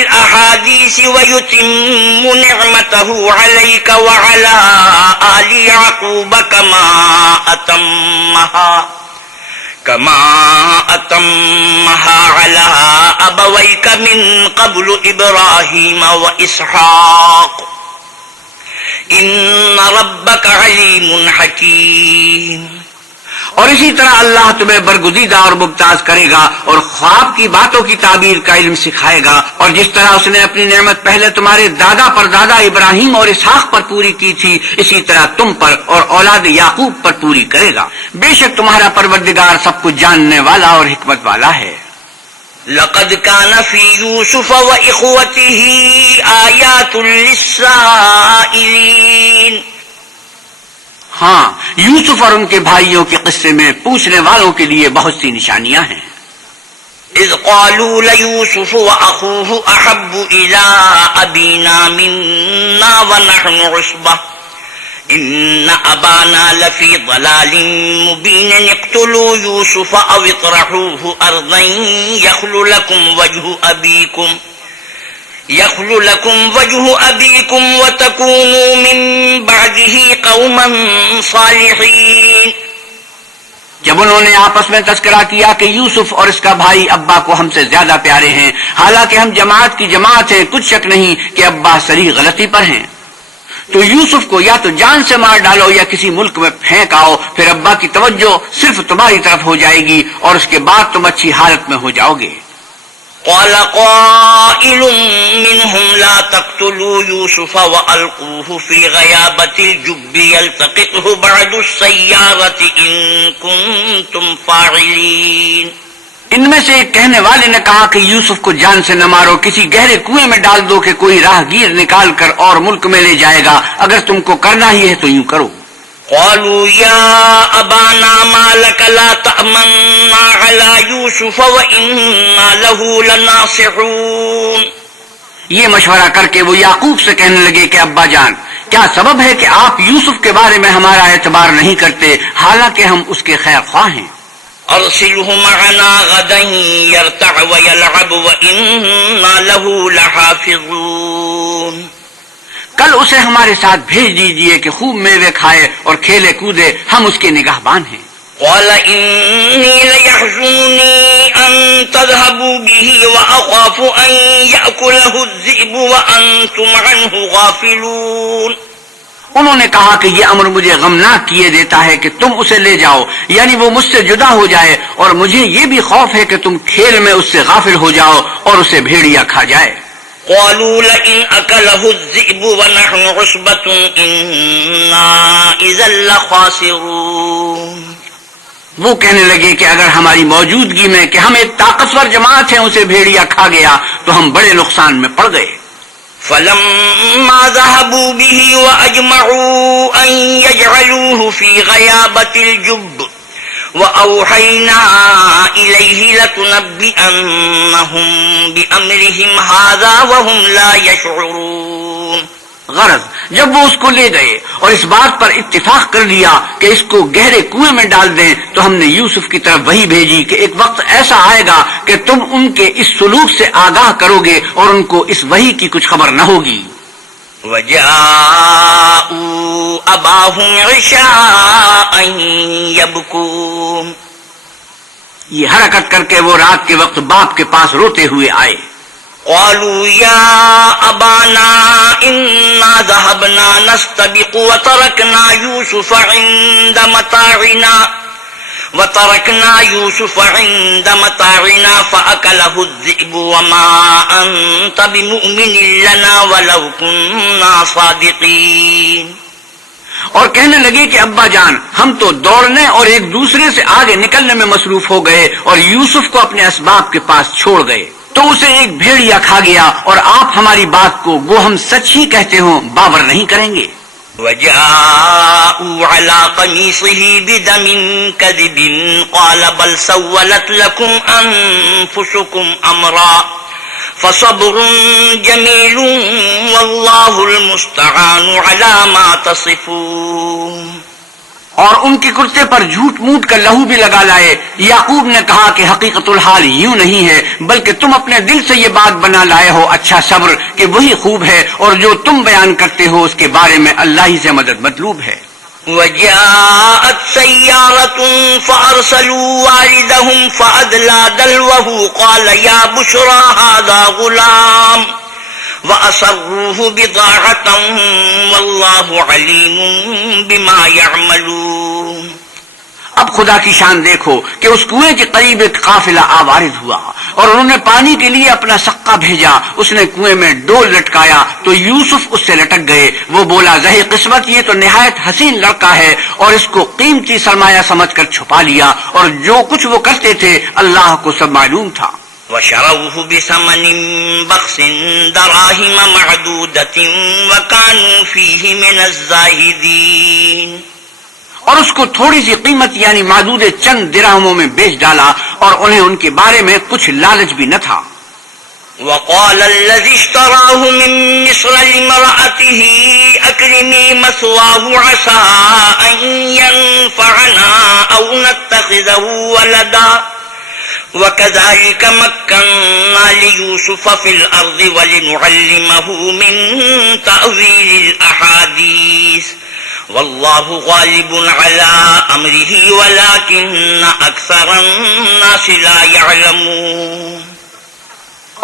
الْأَحَادِيثِ وَيُتِمُّ نِعْمَتَهُ عَلَيْكَ وَعَلَى آلِ يَعْقُوبَ كما أتمها على أبويك من قبل إبراهيم وإسحاق إن ربك عليم حكيم۔ اور اسی طرح اللہ تمہیں برگزیدہ اور ممتاز کرے گا، اور خواب کی باتوں کی تعبیر کا علم سکھائے گا، اور جس طرح اس نے اپنی نعمت پہلے تمہارے دادا پر دادا ابراہیم اور اسحاق پر پوری کی تھی، اسی طرح تم پر اور اولاد یعقوب پر پوری کرے گا۔ بے شک تمہارا پروردگار سب کچھ جاننے والا اور حکمت والا ہے۔ لقد كان في يوسف وإخوته آيات للسائلين۔ ہاں، یوسف اور ان کے بھائیوں کے قصے میں پوچھنے والوں کے لیے بہت سی نشانیاں ہیں۔ إذ قالوا ليوسف وأخوه أحب إلى أبينا منا ونحن عصبة إن أبانا لفي ضلال مبين اقتلوا يوسف أو اطرحوه أرضا يخل لكم وجه أبيكم وتكونوا من بعده قوما صالحين. جب انہوں نے آپس میں تذکرہ کیا کہ یوسف اور اس کا بھائی ابا کو ہم سے زیادہ پیارے ہیں، حالانکہ ہم جماعت کی جماعت ہیں، کچھ شک نہیں کہ ابا صریح غلطی پر ہیں، تو یوسف کو یا تو جان سے مار ڈالو یا کسی ملک میں پھینک آؤ، پھر ابا کی توجہ صرف تمہاری طرف ہو جائے گی اور اس کے بعد تم اچھی حالت میں ہو جاؤ گے. قال قائل منهم لا تقتلوا يوسف وألقوه في غيابة الجب يلتقطه بعض السيارة إن كنتم فاعلين. ان میں سے ایک کہنے والے نے کہا کہ یوسف کو جان سے نہ مارو، کسی گہرے کنویں میں ڈال دو کہ کوئی راہ گیر نکال کر اور ملک میں لے جائے گا، اگر تم کو کرنا ہی ہے تو یوں کرو. قالوا يا أبانا ما لك لا تأمنا على يوسف وإنا له لناصحون. یہ مشورہ کر کے وہ یعقوب سے کہنے لگے کہ ابا جان، کیا سبب ہے کہ آپ یوسف کے بارے میں ہمارا اعتبار نہیں کرتے، حالانکہ ہم اس کے خیر خواہ ہیں. أرسله معنا غدا يرتع ويلعب وإنا له لحافظون. کل اسے ہمارے ساتھ بھیج دیجئے کہ خوب میوے کھائے اور کھیلے کودے، ہم اس کے نگہبان ہیں. قال إني ليحزنني أن تذهبوا به وأخاف أن يأكله الذئب وأنتم عنه غافلون. انہوں نے کہا کہ یہ امر مجھے غمناک کیے دیتا ہے کہ تم اسے لے جاؤ، یعنی وہ مجھ سے جدا ہو جائے، اور مجھے یہ بھی خوف ہے کہ تم کھیل میں اس سے غافل ہو جاؤ اور اسے بھیڑیا کھا جائے. قالوا لئن أكله الذئب ونحن عصبة إنا إذا لخاسرون. وہ کہنے لگے کہ اگر ہماری موجودگی میں کہ ہم ایک طاقتور جماعت ہیں اسے بھیڑیا کھا گیا تو ہم بڑے نقصان میں پڑ گئے. فلما ذهبوا به وأجمعوا أن يجعلوه في غيابة الجب وأوحينا إليه لتنبئنهم بأمرهم هذا وهم لا يشعرون. غرض جب وہ اس کو لے گئے اور اس بات پر اتفاق کر لیا کہ اس کو گہرے کنویں میں ڈال دیں، تو ہم نے یوسف کی طرف وحی بھیجی کہ ایک وقت ایسا آئے گا کہ تم ان کے اس سلوک سے آگاہ کرو گے اور ان کو اس وحی کی کچھ خبر نہ ہوگی. وجاءوا أباهم عشاء يبكون. یہ حرکت کر کے وہ رات کے وقت باپ کے پاس روتے ہوئے آئے. قالوا يا أبانا إنا ذهبنا نستبق وتركنا يوسف عند متاعنا فأكله الذئب وما أنت بمؤمن لنا ولو كنا صادقين. اور کہنے لگے کہ ابا جان، ہم تو دوڑنے اور ایک دوسرے سے آگے نکلنے میں مصروف ہو گئے اور یوسف کو اپنے اسباب کے پاس چھوڑ گئے، تو اسے ایک بھیڑیا کھا گیا، اور آپ ہماری بات کو وہ ہم سچ ہی کہتے ہوں باور نہیں کریں گے. وجاءوا على قميصه بدم كذب قال بل سولت لكم أنفسكم أمرا فصبر جميل والله المستعان على ما تصفون. اور ان کے کرتے پر جھوٹ موٹ کا لہو بھی لگا لائے. یعقوب نے کہا کہ حقیقت الحال یوں نہیں ہے، بلکہ تم اپنے دل سے یہ بات بنا لائے ہو اچھا صبر کہ وہی خوب ہے، اور جو تم بیان کرتے ہو اس کے بارے میں اللہ ہی سے مدد مطلوب ہے. وجاءت سيارة فأرسلوا واردهم فأدلى دلوه قال يا بشرى هذا غلام وأسروه بضاعة والله عليم بما يعملون. اب خدا کی شان دیکھو کہ اس کنویں کے قریب ایک قافلہ آوارد ہوا اور انہوں نے پانی کے لیے اپنا سقا بھیجا. اس نے کنویں میں ڈول لٹکایا تو یوسف اس سے لٹک گئے. وہ بولا ذہِ قسمت، یہ تو نہایت حسین لڑکا ہے، اور اس کو قیمتی سرمایہ سمجھ کر چھپا لیا، اور جو کچھ وہ کرتے تھے اللہ کو سب معلوم تھا. وشروه بثمن بخس دراهم معدودة وكانوا فيه من الزاهدين. اور اس کو تھوڑی سی قیمت یعنی معدود چند درہموں میں بیچ ڈالا اور انہیں ان کے بارے میں کچھ لالچ بھی نہ تھا. وقال الذي اشتراه من مصر لامرأته أكرمي مثواه عسى أن ينفعنا أو نتخذه ولدا وكذلك مكنا ليوسف في الأرض ولنعلمه من تأويل الأحاديث والله غالب على أمره ولكن أكثر الناس لا يعلمون.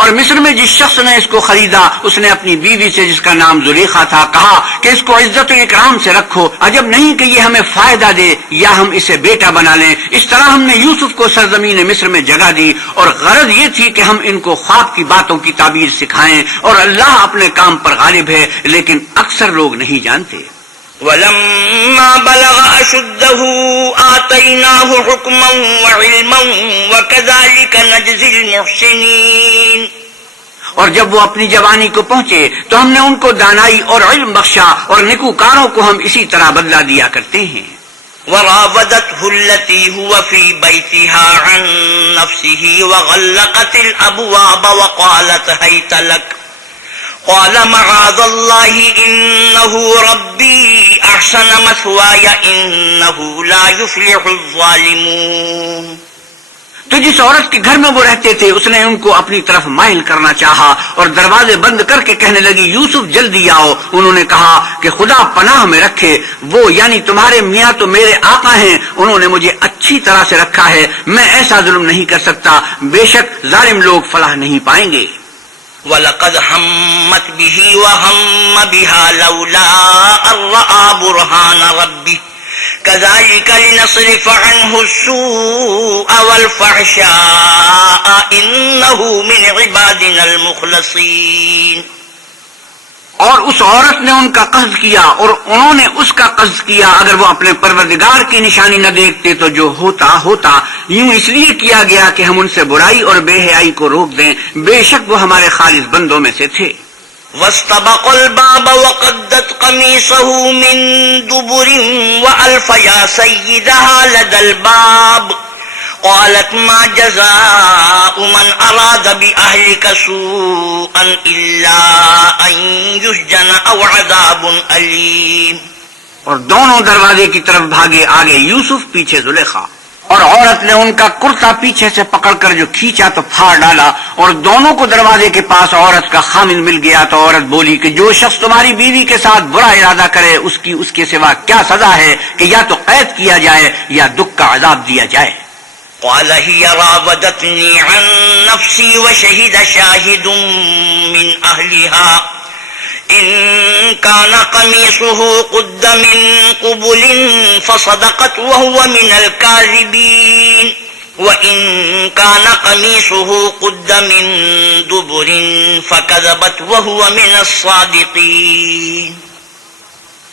اور مصر میں جس شخص نے اس کو خریدا اس نے اپنی بیوی سے جس کا نام زلیخا تھا کہا کہ اس کو عزت و اکرام سے رکھو، عجب نہیں کہ یہ ہمیں فائدہ دے یا ہم اسے بیٹا بنا لیں. اس طرح ہم نے یوسف کو سرزمین مصر میں جگہ دی اور غرض یہ تھی کہ ہم ان کو خواب کی باتوں کی تعبیر سکھائیں، اور اللہ اپنے کام پر غالب ہے لیکن اکثر لوگ نہیں جانتے. ولما بلغ أشده آتيناه حكما وعلما وكذلك نجزي المحسنين. اور جب وہ اپنی جوانی کو پہنچے تو ہم نے ان کو دانائی اور علم بخشا اور نیکوکاروں کو ہم اسی طرح بدلہ دیا کرتے ہیں. وراودته التي هو في بيتها عن نفسه وغلقت الأبواب وقالت هيت لك قال معاذ الله إنه ربي أحسن مثواي إنه لا يفلح الظالمون. تو جس عورت کے گھر میں وہ رہتے تھے اس نے ان کو اپنی طرف مائل کرنا چاہا اور دروازے بند کر کے کہنے لگی یوسف جلدی آؤ. انہوں نے کہا کہ خدا پناہ میں رکھے، وہ یعنی تمہارے میاں تو میرے آقا ہیں، انہوں نے مجھے اچھی طرح سے رکھا ہے، میں ایسا ظلم نہیں کر سکتا، بے شک ظالم لوگ فلاح نہیں پائیں گے. وَلَقَدْ هَمَّتْ بِهِ وَهَمَّ بِهَا لَوْلَا أَن رَّأَىٰ بُرْهَانَ رَبِّهِ كَذَٰلِكَ لِنَصْرِفَ عَنْهُ السُّوءَ وَالْفَحْشَاءَ إِنَّهُ مِنْ عِبَادِنَا الْمُخْلَصِينَ. اور اس عورت نے ان کا قصد کیا اور انہوں نے اس کا قصد کیا. اگر وہ اپنے پروردگار کی نشانی نہ دیکھتے تو جو ہوتا یوں اس لیے کیا گیا کہ ہم ان سے برائی اور بے حیائی کو روک دیں، بے شک وہ ہمارے خالص بندوں میں سے تھے. وَاسْتَبَقَا الْبَابَ وَقَدَّتْ قَمِيصَهُ مِن دُبُرٍ وَأَلْفَ يَا سَيِّدَهَا لَدَى الْبَابِ قالت ما جزاء من أراد بأهلك سوءا إلا أن يسجن أو عذاب أليم. اور دونوں دروازے کی طرف بھاگے، آگے یوسف پیچھے زلیخا. اور عورت نے ان کا کرتا پیچھے سے پکڑ کر جو کھینچا تو پھاڑ ڈالا، اور دونوں کو دروازے کے پاس عورت کا خامن مل گیا. تو عورت بولی کہ جو شخص تمہاری بیوی کے ساتھ برا ارادہ کرے اس کے سوا کیا سزا ہے کہ یا تو قید کیا جائے یا دکھ کا عذاب دیا جائے. قال هي راودتني عن نفسي وشهد شاهد من أهلها إن كان قميصه قد من قبل فصدقت وهو من الكاذبين وإن كان قميصه قد من دبر فكذبت وهو من الصادقين.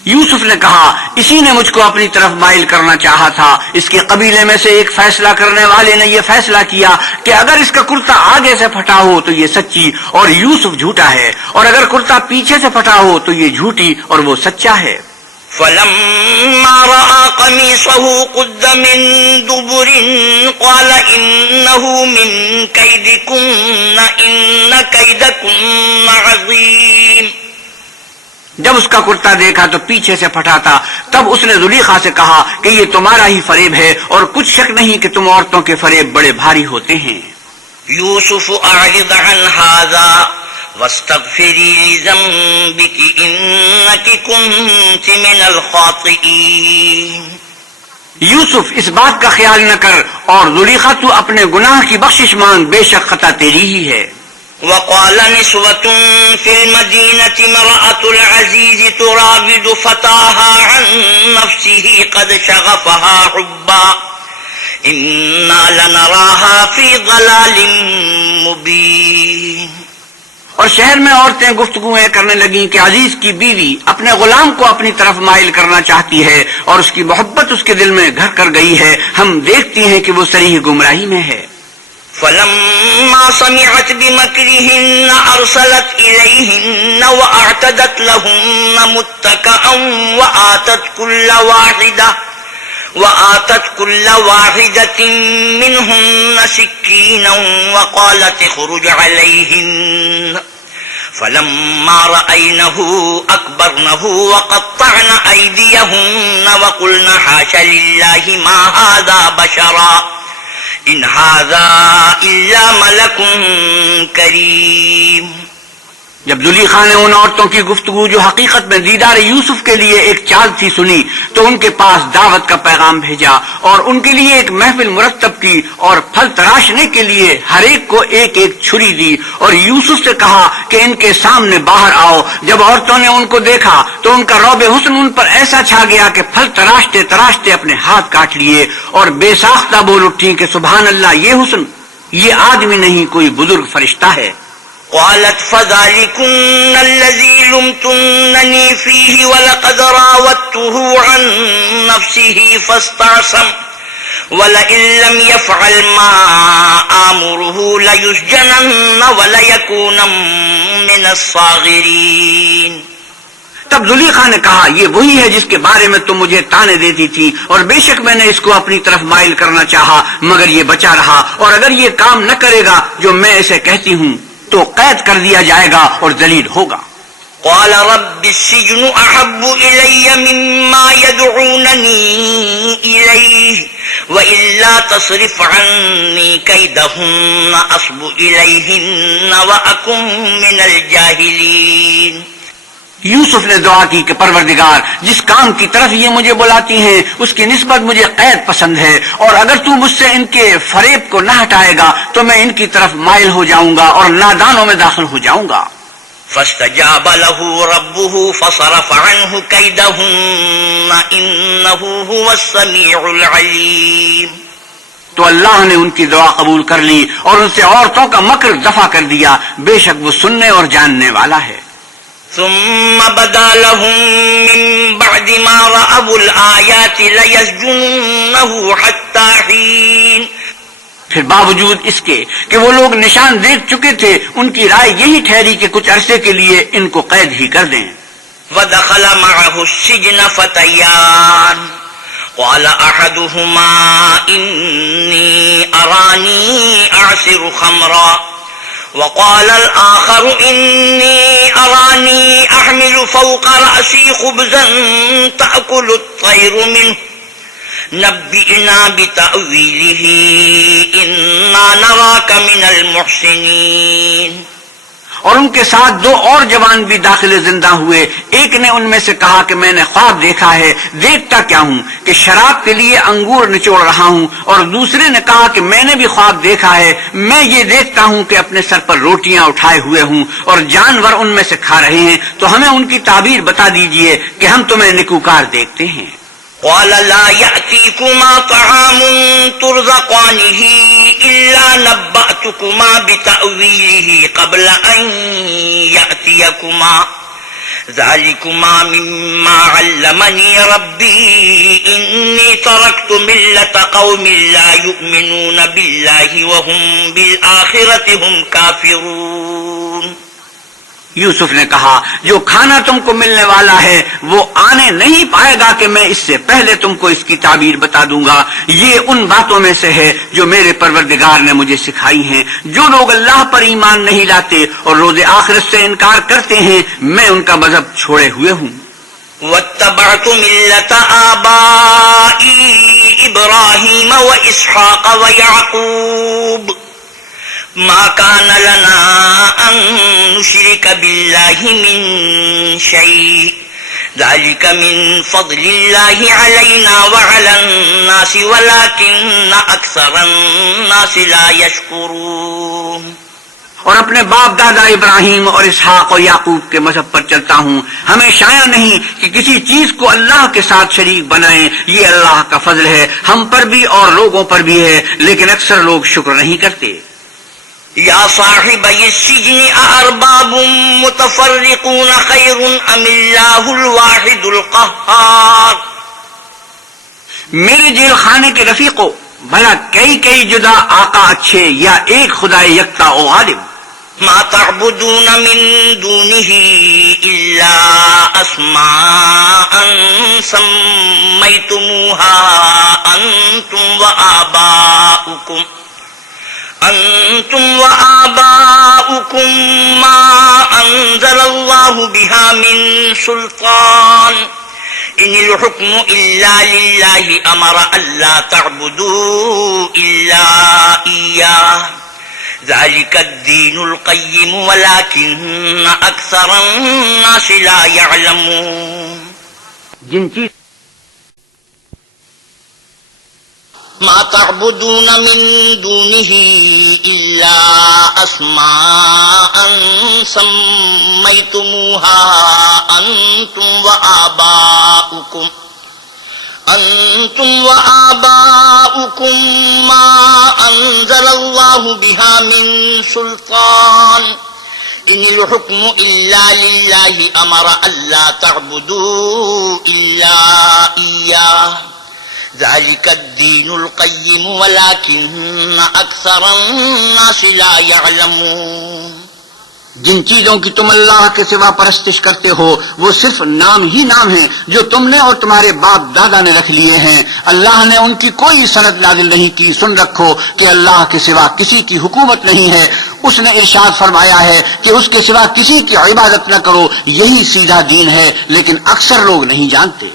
یوسف نے کہا اسی نے مجھ کو اپنی طرف مائل کرنا چاہا تھا. اس کے قبیلے میں سے ایک فیصلہ کرنے والے نے یہ فیصلہ کیا کہ اگر اس کا کرتا آگے سے پھٹا ہو تو یہ سچی اور یوسف جھوٹا ہے، اور اگر کرتا پیچھے سے پھٹا ہو تو یہ جھوٹی اور وہ سچا ہے. فلما رأى قميصه قد من دبر قال إنه من كيدكن إن كيدكن عظيم. جب اس کا کرتا دیکھا تو پیچھے سے پھٹا تھا، تب اس نے زلیخا سے کہا کہ یہ تمہارا ہی فریب ہے اور کچھ شک نہیں کہ تم عورتوں کے فریب بڑے بھاری ہوتے ہیں. یوسف اعرض عن هذا واستغفری لذنبک انک کنت من الخاطئین. یوسف اس بات کا خیال نہ کر اور زلیخا تو اپنے گناہ کی بخشش مانگ، بے شک خطا تیری ہی ہے. وقال نسوة في المدينة امرأة العزيز تراود فتاها عن نفسه قد شغفها حبا إنا لنراها في ضلال مبين. اور شہر میں عورتیں گفتگویں کرنے لگیں کہ عزیز کی بیوی اپنے غلام کو اپنی طرف مائل کرنا چاہتی ہے اور اس کی محبت اس کے دل میں گھر کر گئی ہے، ہم دیکھتی ہیں کہ وہ صریح گمراہی میں ہے. فلما سمعت بمكرهن أرسلت إليهن وأعتدت لهن متكئا وآتت كل واحدة وآتت كل واحدة منهن سكينا وقالت اخرج عليهن فلما رأينه أكبرنه وقطعن أيديهن وقلن حاش لله ما هذا بشرا إن هذا إلا ملك كريم. جب زلیخا نے ان عورتوں کی گفتگو جو حقیقت میں دیدار یوسف کے لیے ایک چال تھی سنی تو ان کے پاس دعوت کا پیغام بھیجا اور ان کے لیے ایک محفل مرتب کی اور پھل تراشنے کے لیے ہر ایک کو ایک ایک چھری دی اور یوسف سے کہا کہ ان کے سامنے باہر آؤ. جب عورتوں نے ان کو دیکھا تو ان کا رعب حسن ان پر ایسا چھا گیا کہ پھل تراشتے تراشتے اپنے ہاتھ کاٹ لیے اور بے ساختہ بول اٹھی کہ سبحان اللہ، یہ حسن، یہ آدمی نہیں کوئی بزرگ فرشتہ ہے. قالت فذلكن الذي لمتنني فيه ولقد راودته عن نفسه فاستعصم ولئن لم يفعل ما آمره ليسجنن وليكون من الصاغرين. تب زلیخا نے کہا یہ وہی ہے جس کے بارے میں تم مجھے تانے دیتی تھی اور بے شک میں نے اس کو اپنی طرف مائل کرنا چاہا مگر یہ بچا رہا اور اگر یہ کام نہ کرے گا جو میں اسے کہتی ہوں تو قید کر دیا جائے گا اور ذلیل ہوگا. قال رب السجن احب الي مما يدعونني اليه والا تصرف عني كيدهن اصب اليهن واكن من الجاهلين. یوسف نے دعا کی کہ پروردگار، جس کام کی طرف یہ مجھے بلاتی ہیں اس کی نسبت مجھے قید پسند ہے اور اگر تو مجھ سے ان کے فریب کو نہ ہٹائے گا تو میں ان کی طرف مائل ہو جاؤں گا اور نادانوں میں داخل ہو جاؤں گا. فاستجاب له ربه فصرف عنه كيدهن انه هو السميع العليم. تو اللہ نے ان کی دعا قبول کر لی اور ان سے عورتوں کا مکر دفع کر دیا، بے شک وہ سننے اور جاننے والا ہے. ثم بدا لهم من بعد ما رأوا الآيات ليسجننه حتى حين. پھر باوجود اس کے کہ وہ لوگ نشان دیکھ چکے تھے ان کی رائے یہی ٹھہری کہ کچھ عرصے کے لیے ان کو قید ہی کر دیں. ودخل معه السجن فتيان قال أحدهما إني أراني أعصر خمرا وقال الآخر إني أراني أحمل فوق رأسي خبزا تأكل الطير منه نبئنا بتأويله إنا نراك من المحسنين. اور ان کے ساتھ دو اور جوان بھی داخل زندہ ہوئے. ایک نے ان میں سے کہا کہ میں نے خواب دیکھا ہے، دیکھتا کیا ہوں کہ شراب کے لیے انگور نچوڑ رہا ہوں، اور دوسرے نے کہا کہ میں نے بھی خواب دیکھا ہے، میں یہ دیکھتا ہوں کہ اپنے سر پر روٹیاں اٹھائے ہوئے ہوں اور جانور ان میں سے کھا رہے ہیں، تو ہمیں ان کی تعبیر بتا دیجئے کہ ہم تمہیں نکوکار دیکھتے ہیں. قال لا يأتيكما طعام ترزقانه إلا نبأتكما بتأويله قبل أن يأتيكما ذلكما مما علمني ربي إني تركت ملة قوم لا يؤمنون بالله وهم بالآخرة هم كافرون. یوسف نے کہا جو کھانا تم کو ملنے والا ہے وہ آنے نہیں پائے گا کہ میں اس سے پہلے تم کو اس کی تعبیر بتا دوں گا. یہ ان باتوں میں سے ہے جو میرے پروردگار نے مجھے سکھائی ہیں. جو لوگ اللہ پر ایمان نہیں لاتے اور روز آخرت سے انکار کرتے ہیں میں ان کا مذہب چھوڑے ہوئے ہوں. واتبعت ملة آبائي إبراهيم وإسحاق ويعقوب ما كان لنا أن نشرك بالله من شيء ذلك من فضل الله علينا وعلى الناس ولكن أكثر الناس لا يشكرون. اور اپنے باپ دادا ابراہیم اور اسحاق اور یعقوب کے مذہب پر چلتا ہوں. ہمیں شایع نہیں کہ کسی چیز کو اللہ کے ساتھ شریک بنائیں، یہ اللہ کا فضل ہے ہم پر بھی اور لوگوں پر بھی ہے، لیکن اکثر لوگ شکر نہیں کرتے. یا صاحبی السجن أأرباب متفرقون خير أم الله الواحد القهار. میرے جیل خانے کے رفیقوں، بھلا کئی جدا آقا اچھے یا ایک خدا یکتا و غالب. ما تعبدون من دونه إلا أسماء سميتموها أنتم وآباؤكم ما أنزل الله بها من سلطان إن الحكم إلا لله أمر ألا تعبدوا إلا إياه ذلك الدين القيم ولكن أكثر الناس لا يعلمون. جن چیز ما تعبدون من دونه إلا أسماء سميتموها أنتم وآباؤكم ما أنزل الله بها من سلطان إن الحكم إلا لله أمر ألا تعبدوا إلا إياه ذلك الدين القيم ولكن أكثر الناس لا يعلمون. جن چیزوں کی تم اللہ کے سوا پرستش کرتے ہو وہ صرف نام ہی نام ہیں جو تم نے اور تمہارے باپ دادا نے رکھ لیے ہیں. اللہ نے ان کی کوئی سند نازل نہیں کی. سن رکھو کہ اللہ کے سوا کسی کی حکومت نہیں ہے. اس نے ارشاد فرمایا ہے کہ اس کے سوا کسی کی عبادت نہ کرو. یہی سیدھا دین ہے لیکن اکثر لوگ نہیں جانتے.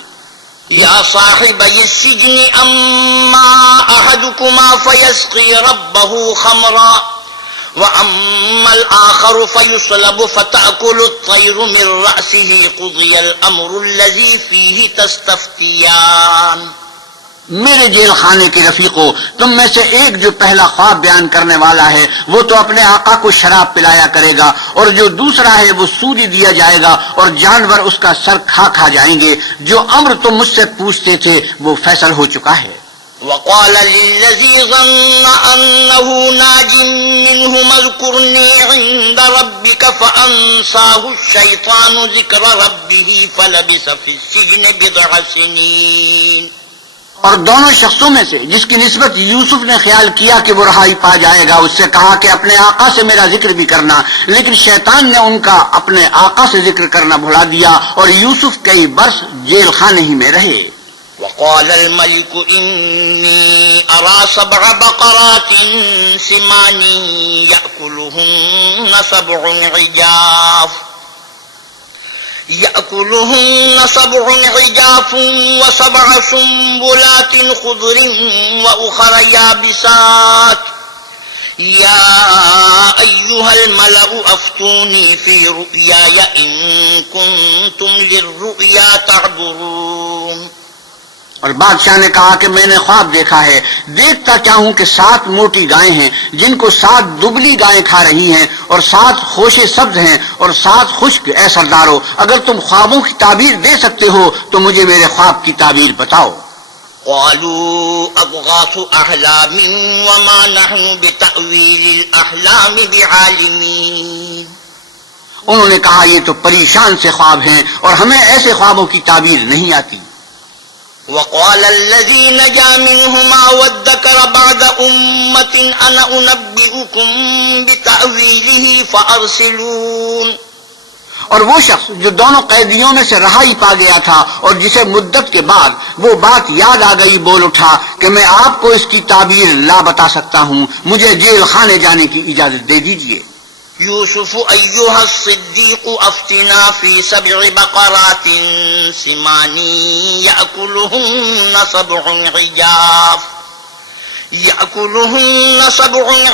یا صاحبی السجن اما احدكما فيسقي ربه خمرا وأما الآخر فيصلب فتأكل الطير من رأسه قضي الأمر الذي فيه تستفتيان. میرے جیل خانے کے رفیقوں، تم میں سے ایک جو پہلا خواب بیان کرنے والا ہے وہ تو اپنے آقا کو شراب پلایا کرے گا اور جو دوسرا ہے وہ سودی دیا جائے گا اور جانور اس کا سر کھا جائیں گے. جو امر تم مجھ سے پوچھتے تھے وہ فیصل ہو چکا ہے. وقال للذي ظن أنه ناج منهما اذكرني عند ربك فأنساه الشيطان ذكر ربه فلبث في السجن بضع سنين. اور دونوں شخصوں میں سے جس کی نسبت یوسف نے خیال کیا کہ وہ رہائی پا جائے گا، اس سے کہا کہ اپنے آقا سے میرا ذکر بھی کرنا، لیکن شیطان نے ان کا اپنے آقا سے ذکر کرنا بھلا دیا اور یوسف کئی برس جیل خانے ہی میں رہے. وقال الملك إني أرى 7 بقرات سمان يأكلهن سبع عجاف و7 سنبلات خضر وأخر يابسات يا أيها الملأ أفتوني في رؤياي إن كنتم للرؤيا تعبرون. اور بادشاہ نے کہا کہ میں نے خواب دیکھا ہے، دیکھتا کیا ہوں کہ 7 موٹی گائیں ہیں جن کو 7 دبلی گائیں کھا رہی ہیں اور 7 خوشے سبز ہیں اور 7 خشک. اے سردارو، اگر تم خوابوں کی تعبیر دے سکتے ہو تو مجھے میرے خواب کی تعبیر بتاؤ. قالوا أضغاث أحلام وما نحن بتأويل الأحلام بعالمين. انہوں نے کہا یہ تو پریشان سے خواب ہیں اور ہمیں ایسے خوابوں کی تعبیر نہیں آتی. وقال الذي نجا منهما وادكر بعد أمة أنا أنبئكم بتأويله فأرسلون. اور وہ شخص جو دونوں قیدیوں میں سے رہائی پا گیا تھا اور جسے مدت کے بعد وہ بات یاد آ گئی، بول اٹھا کہ میں آپ کو اس کی تعبیر لا بتا سکتا ہوں، مجھے جیل خانے جانے کی اجازت دے دیجیے. يوسف أيها الصديق أفتنا في 7 بقرات سمان يأكلهن 7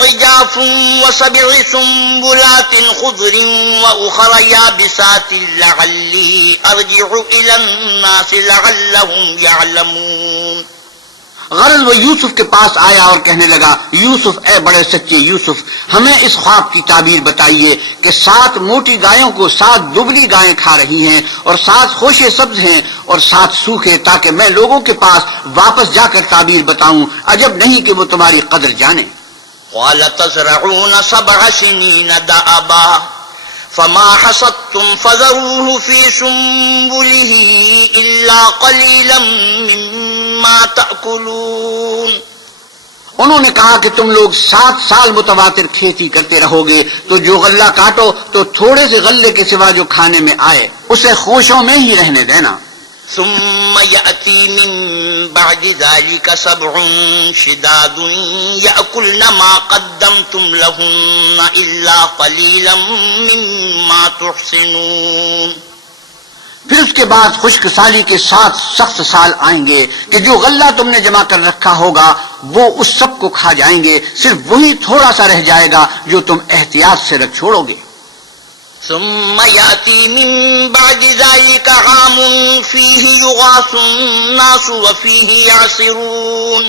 عجاف و7 سنبلات خضر وأخر يابسات لعلي أرجع إلى الناس لعلهم يعلمون. غرض وہ یوسف کے پاس آیا اور کہنے لگا، یوسف اے بڑے سچے یوسف، ہمیں اس خواب کی تعبیر بتائیے کہ 7 موٹی گایوں کو 7 دبلی گائیں کھا رہی ہیں اور 7 خوشے سبز ہیں اور 7 سوکھے، تاکہ میں لوگوں کے پاس واپس جا کر تعبیر بتاؤں. عجب نہیں کہ وہ تمہاری قدر جانے. قال تزرعون 7 سنين دأبا فما حصدتم فذروه في سنبله إلا قليلا مما تأكلون. انہوں نے کہا کہ تم لوگ 7 سال متواتر کھیتی کرتے رہو گے، تو جو غلہ کاٹو تو تھوڑے سے غلے کے سوا جو کھانے میں آئے اسے خوشوں میں ہی رہنے دینا۔ ثم يأتي من بعد ذلك 7 شداد يأكلن ما قدمتم لهن إلا قليلا مما تحصنون۔ پھر اس کے بعد خشک سالی کے 7 سخت سال آئیں گے کہ جو غلہ تم نے جمع کر رکھا ہوگا وہ اس سب کو کھا جائیں گے، صرف وہی تھوڑا سا رہ جائے گا جو تم احتیاط سے رکھ چھوڑو گے۔ ثم يأتي من بعد ذلك عام فيه يغاث الناس وفيه يعصرون۔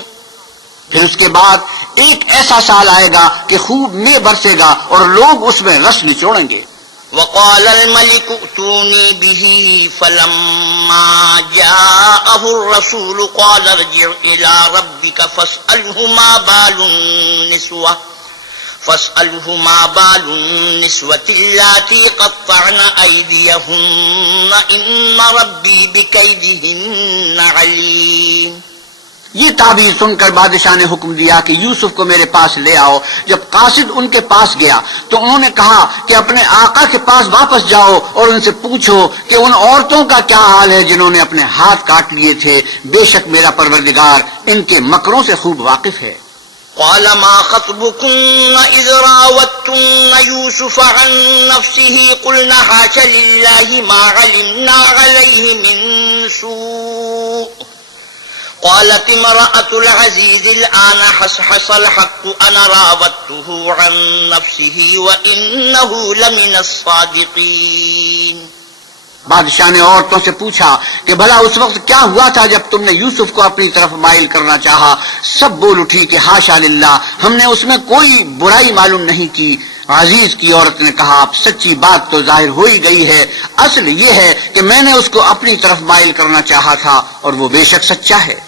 پھر اس کے بعد ایک ایسا سال آئے گا کہ خوب مے برسے گا اور لوگ اس میں رس نچوڑیں گے۔ وقال الملك ائتوني به فلما جاءه الرسول قال ارجع إلى ربك فاسأله ما بال النسوة اللاتي قطعن أيديهن إن ربي بكيدهن عليم۔ یہ تعبیر سن کر بادشاہ نے حکم دیا کہ یوسف کو میرے پاس لے آؤ۔ جب قاصد ان کے پاس گیا تو انہوں نے کہا کہ اپنے آقا کے پاس واپس جاؤ اور ان سے پوچھو کہ ان عورتوں کا کیا حال ہے جنہوں نے اپنے ہاتھ کاٹ لیے تھے، بے شک میرا پروردگار ان کے مکروں سے خوب واقف ہے۔ قال ما خطبكن إذ راوتن يوسف عن نفسه قلنا حاش لله ما علمنا عليه من سوء قالت امرأة العزيز الآن حصحص الحق أنا راودته عن نفسه وإنه لمن الصادقين۔ بادشاہ نے عورتوں سے پوچھا کہ بھلا اس وقت کیا ہوا تھا جب تم نے یوسف کو اپنی طرف مائل کرنا چاہا؟ سب بول اٹھی کہ ہاشا للہ، ہم نے اس میں کوئی برائی معلوم نہیں کی۔ عزیز کی عورت نے کہا اب سچی بات تو ظاہر ہو ہی گئی ہے، اصل یہ ہے کہ میں نے اس کو اپنی طرف مائل کرنا چاہا تھا اور وہ بے شک سچا ہے۔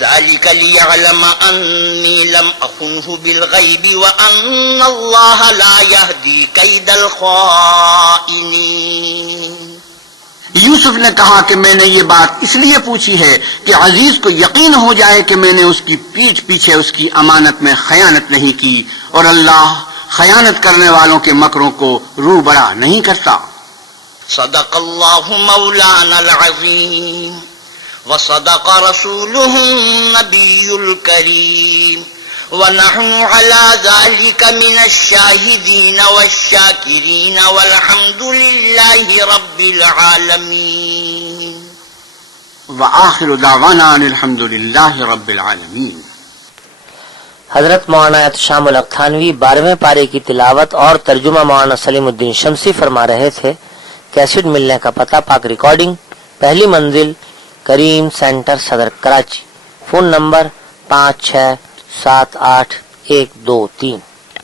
ذلك ليعلم أني لم أخنه بالغيب وأن الله لا يهدي كيد الخائنين۔ یوسف نے کہا کہ میں نے یہ بات اس لیے پوچھی ہے کہ عزیز کو یقین ہو جائے کہ میں نے اس کی پیٹھ پیچھے اس کی امانت میں خیانت نہیں کی، اور اللہ خیانت کرنے والوں کے مکروں کو رو بڑا نہیں کرتا۔ صدق اللہ مولانا العظیم وصدق رسوله النبی الکریم ونحن على ذلك من الشاهدين والشاكرين والحمد لله رب العالمين وآخر دعوانا الحمد للہ رب العالمین۔ حضرت مولانا احتشام القتھانوی 12ویں پارے کی تلاوت اور ترجمہ مولانا سلیم الدین شمسی فرما رہے تھے۔ کیسٹ ملنے کا پتہ پاک ریکارڈنگ، پہلی منزل، کریم سینٹر، صدر کراچی۔ Phone number 5678 123۔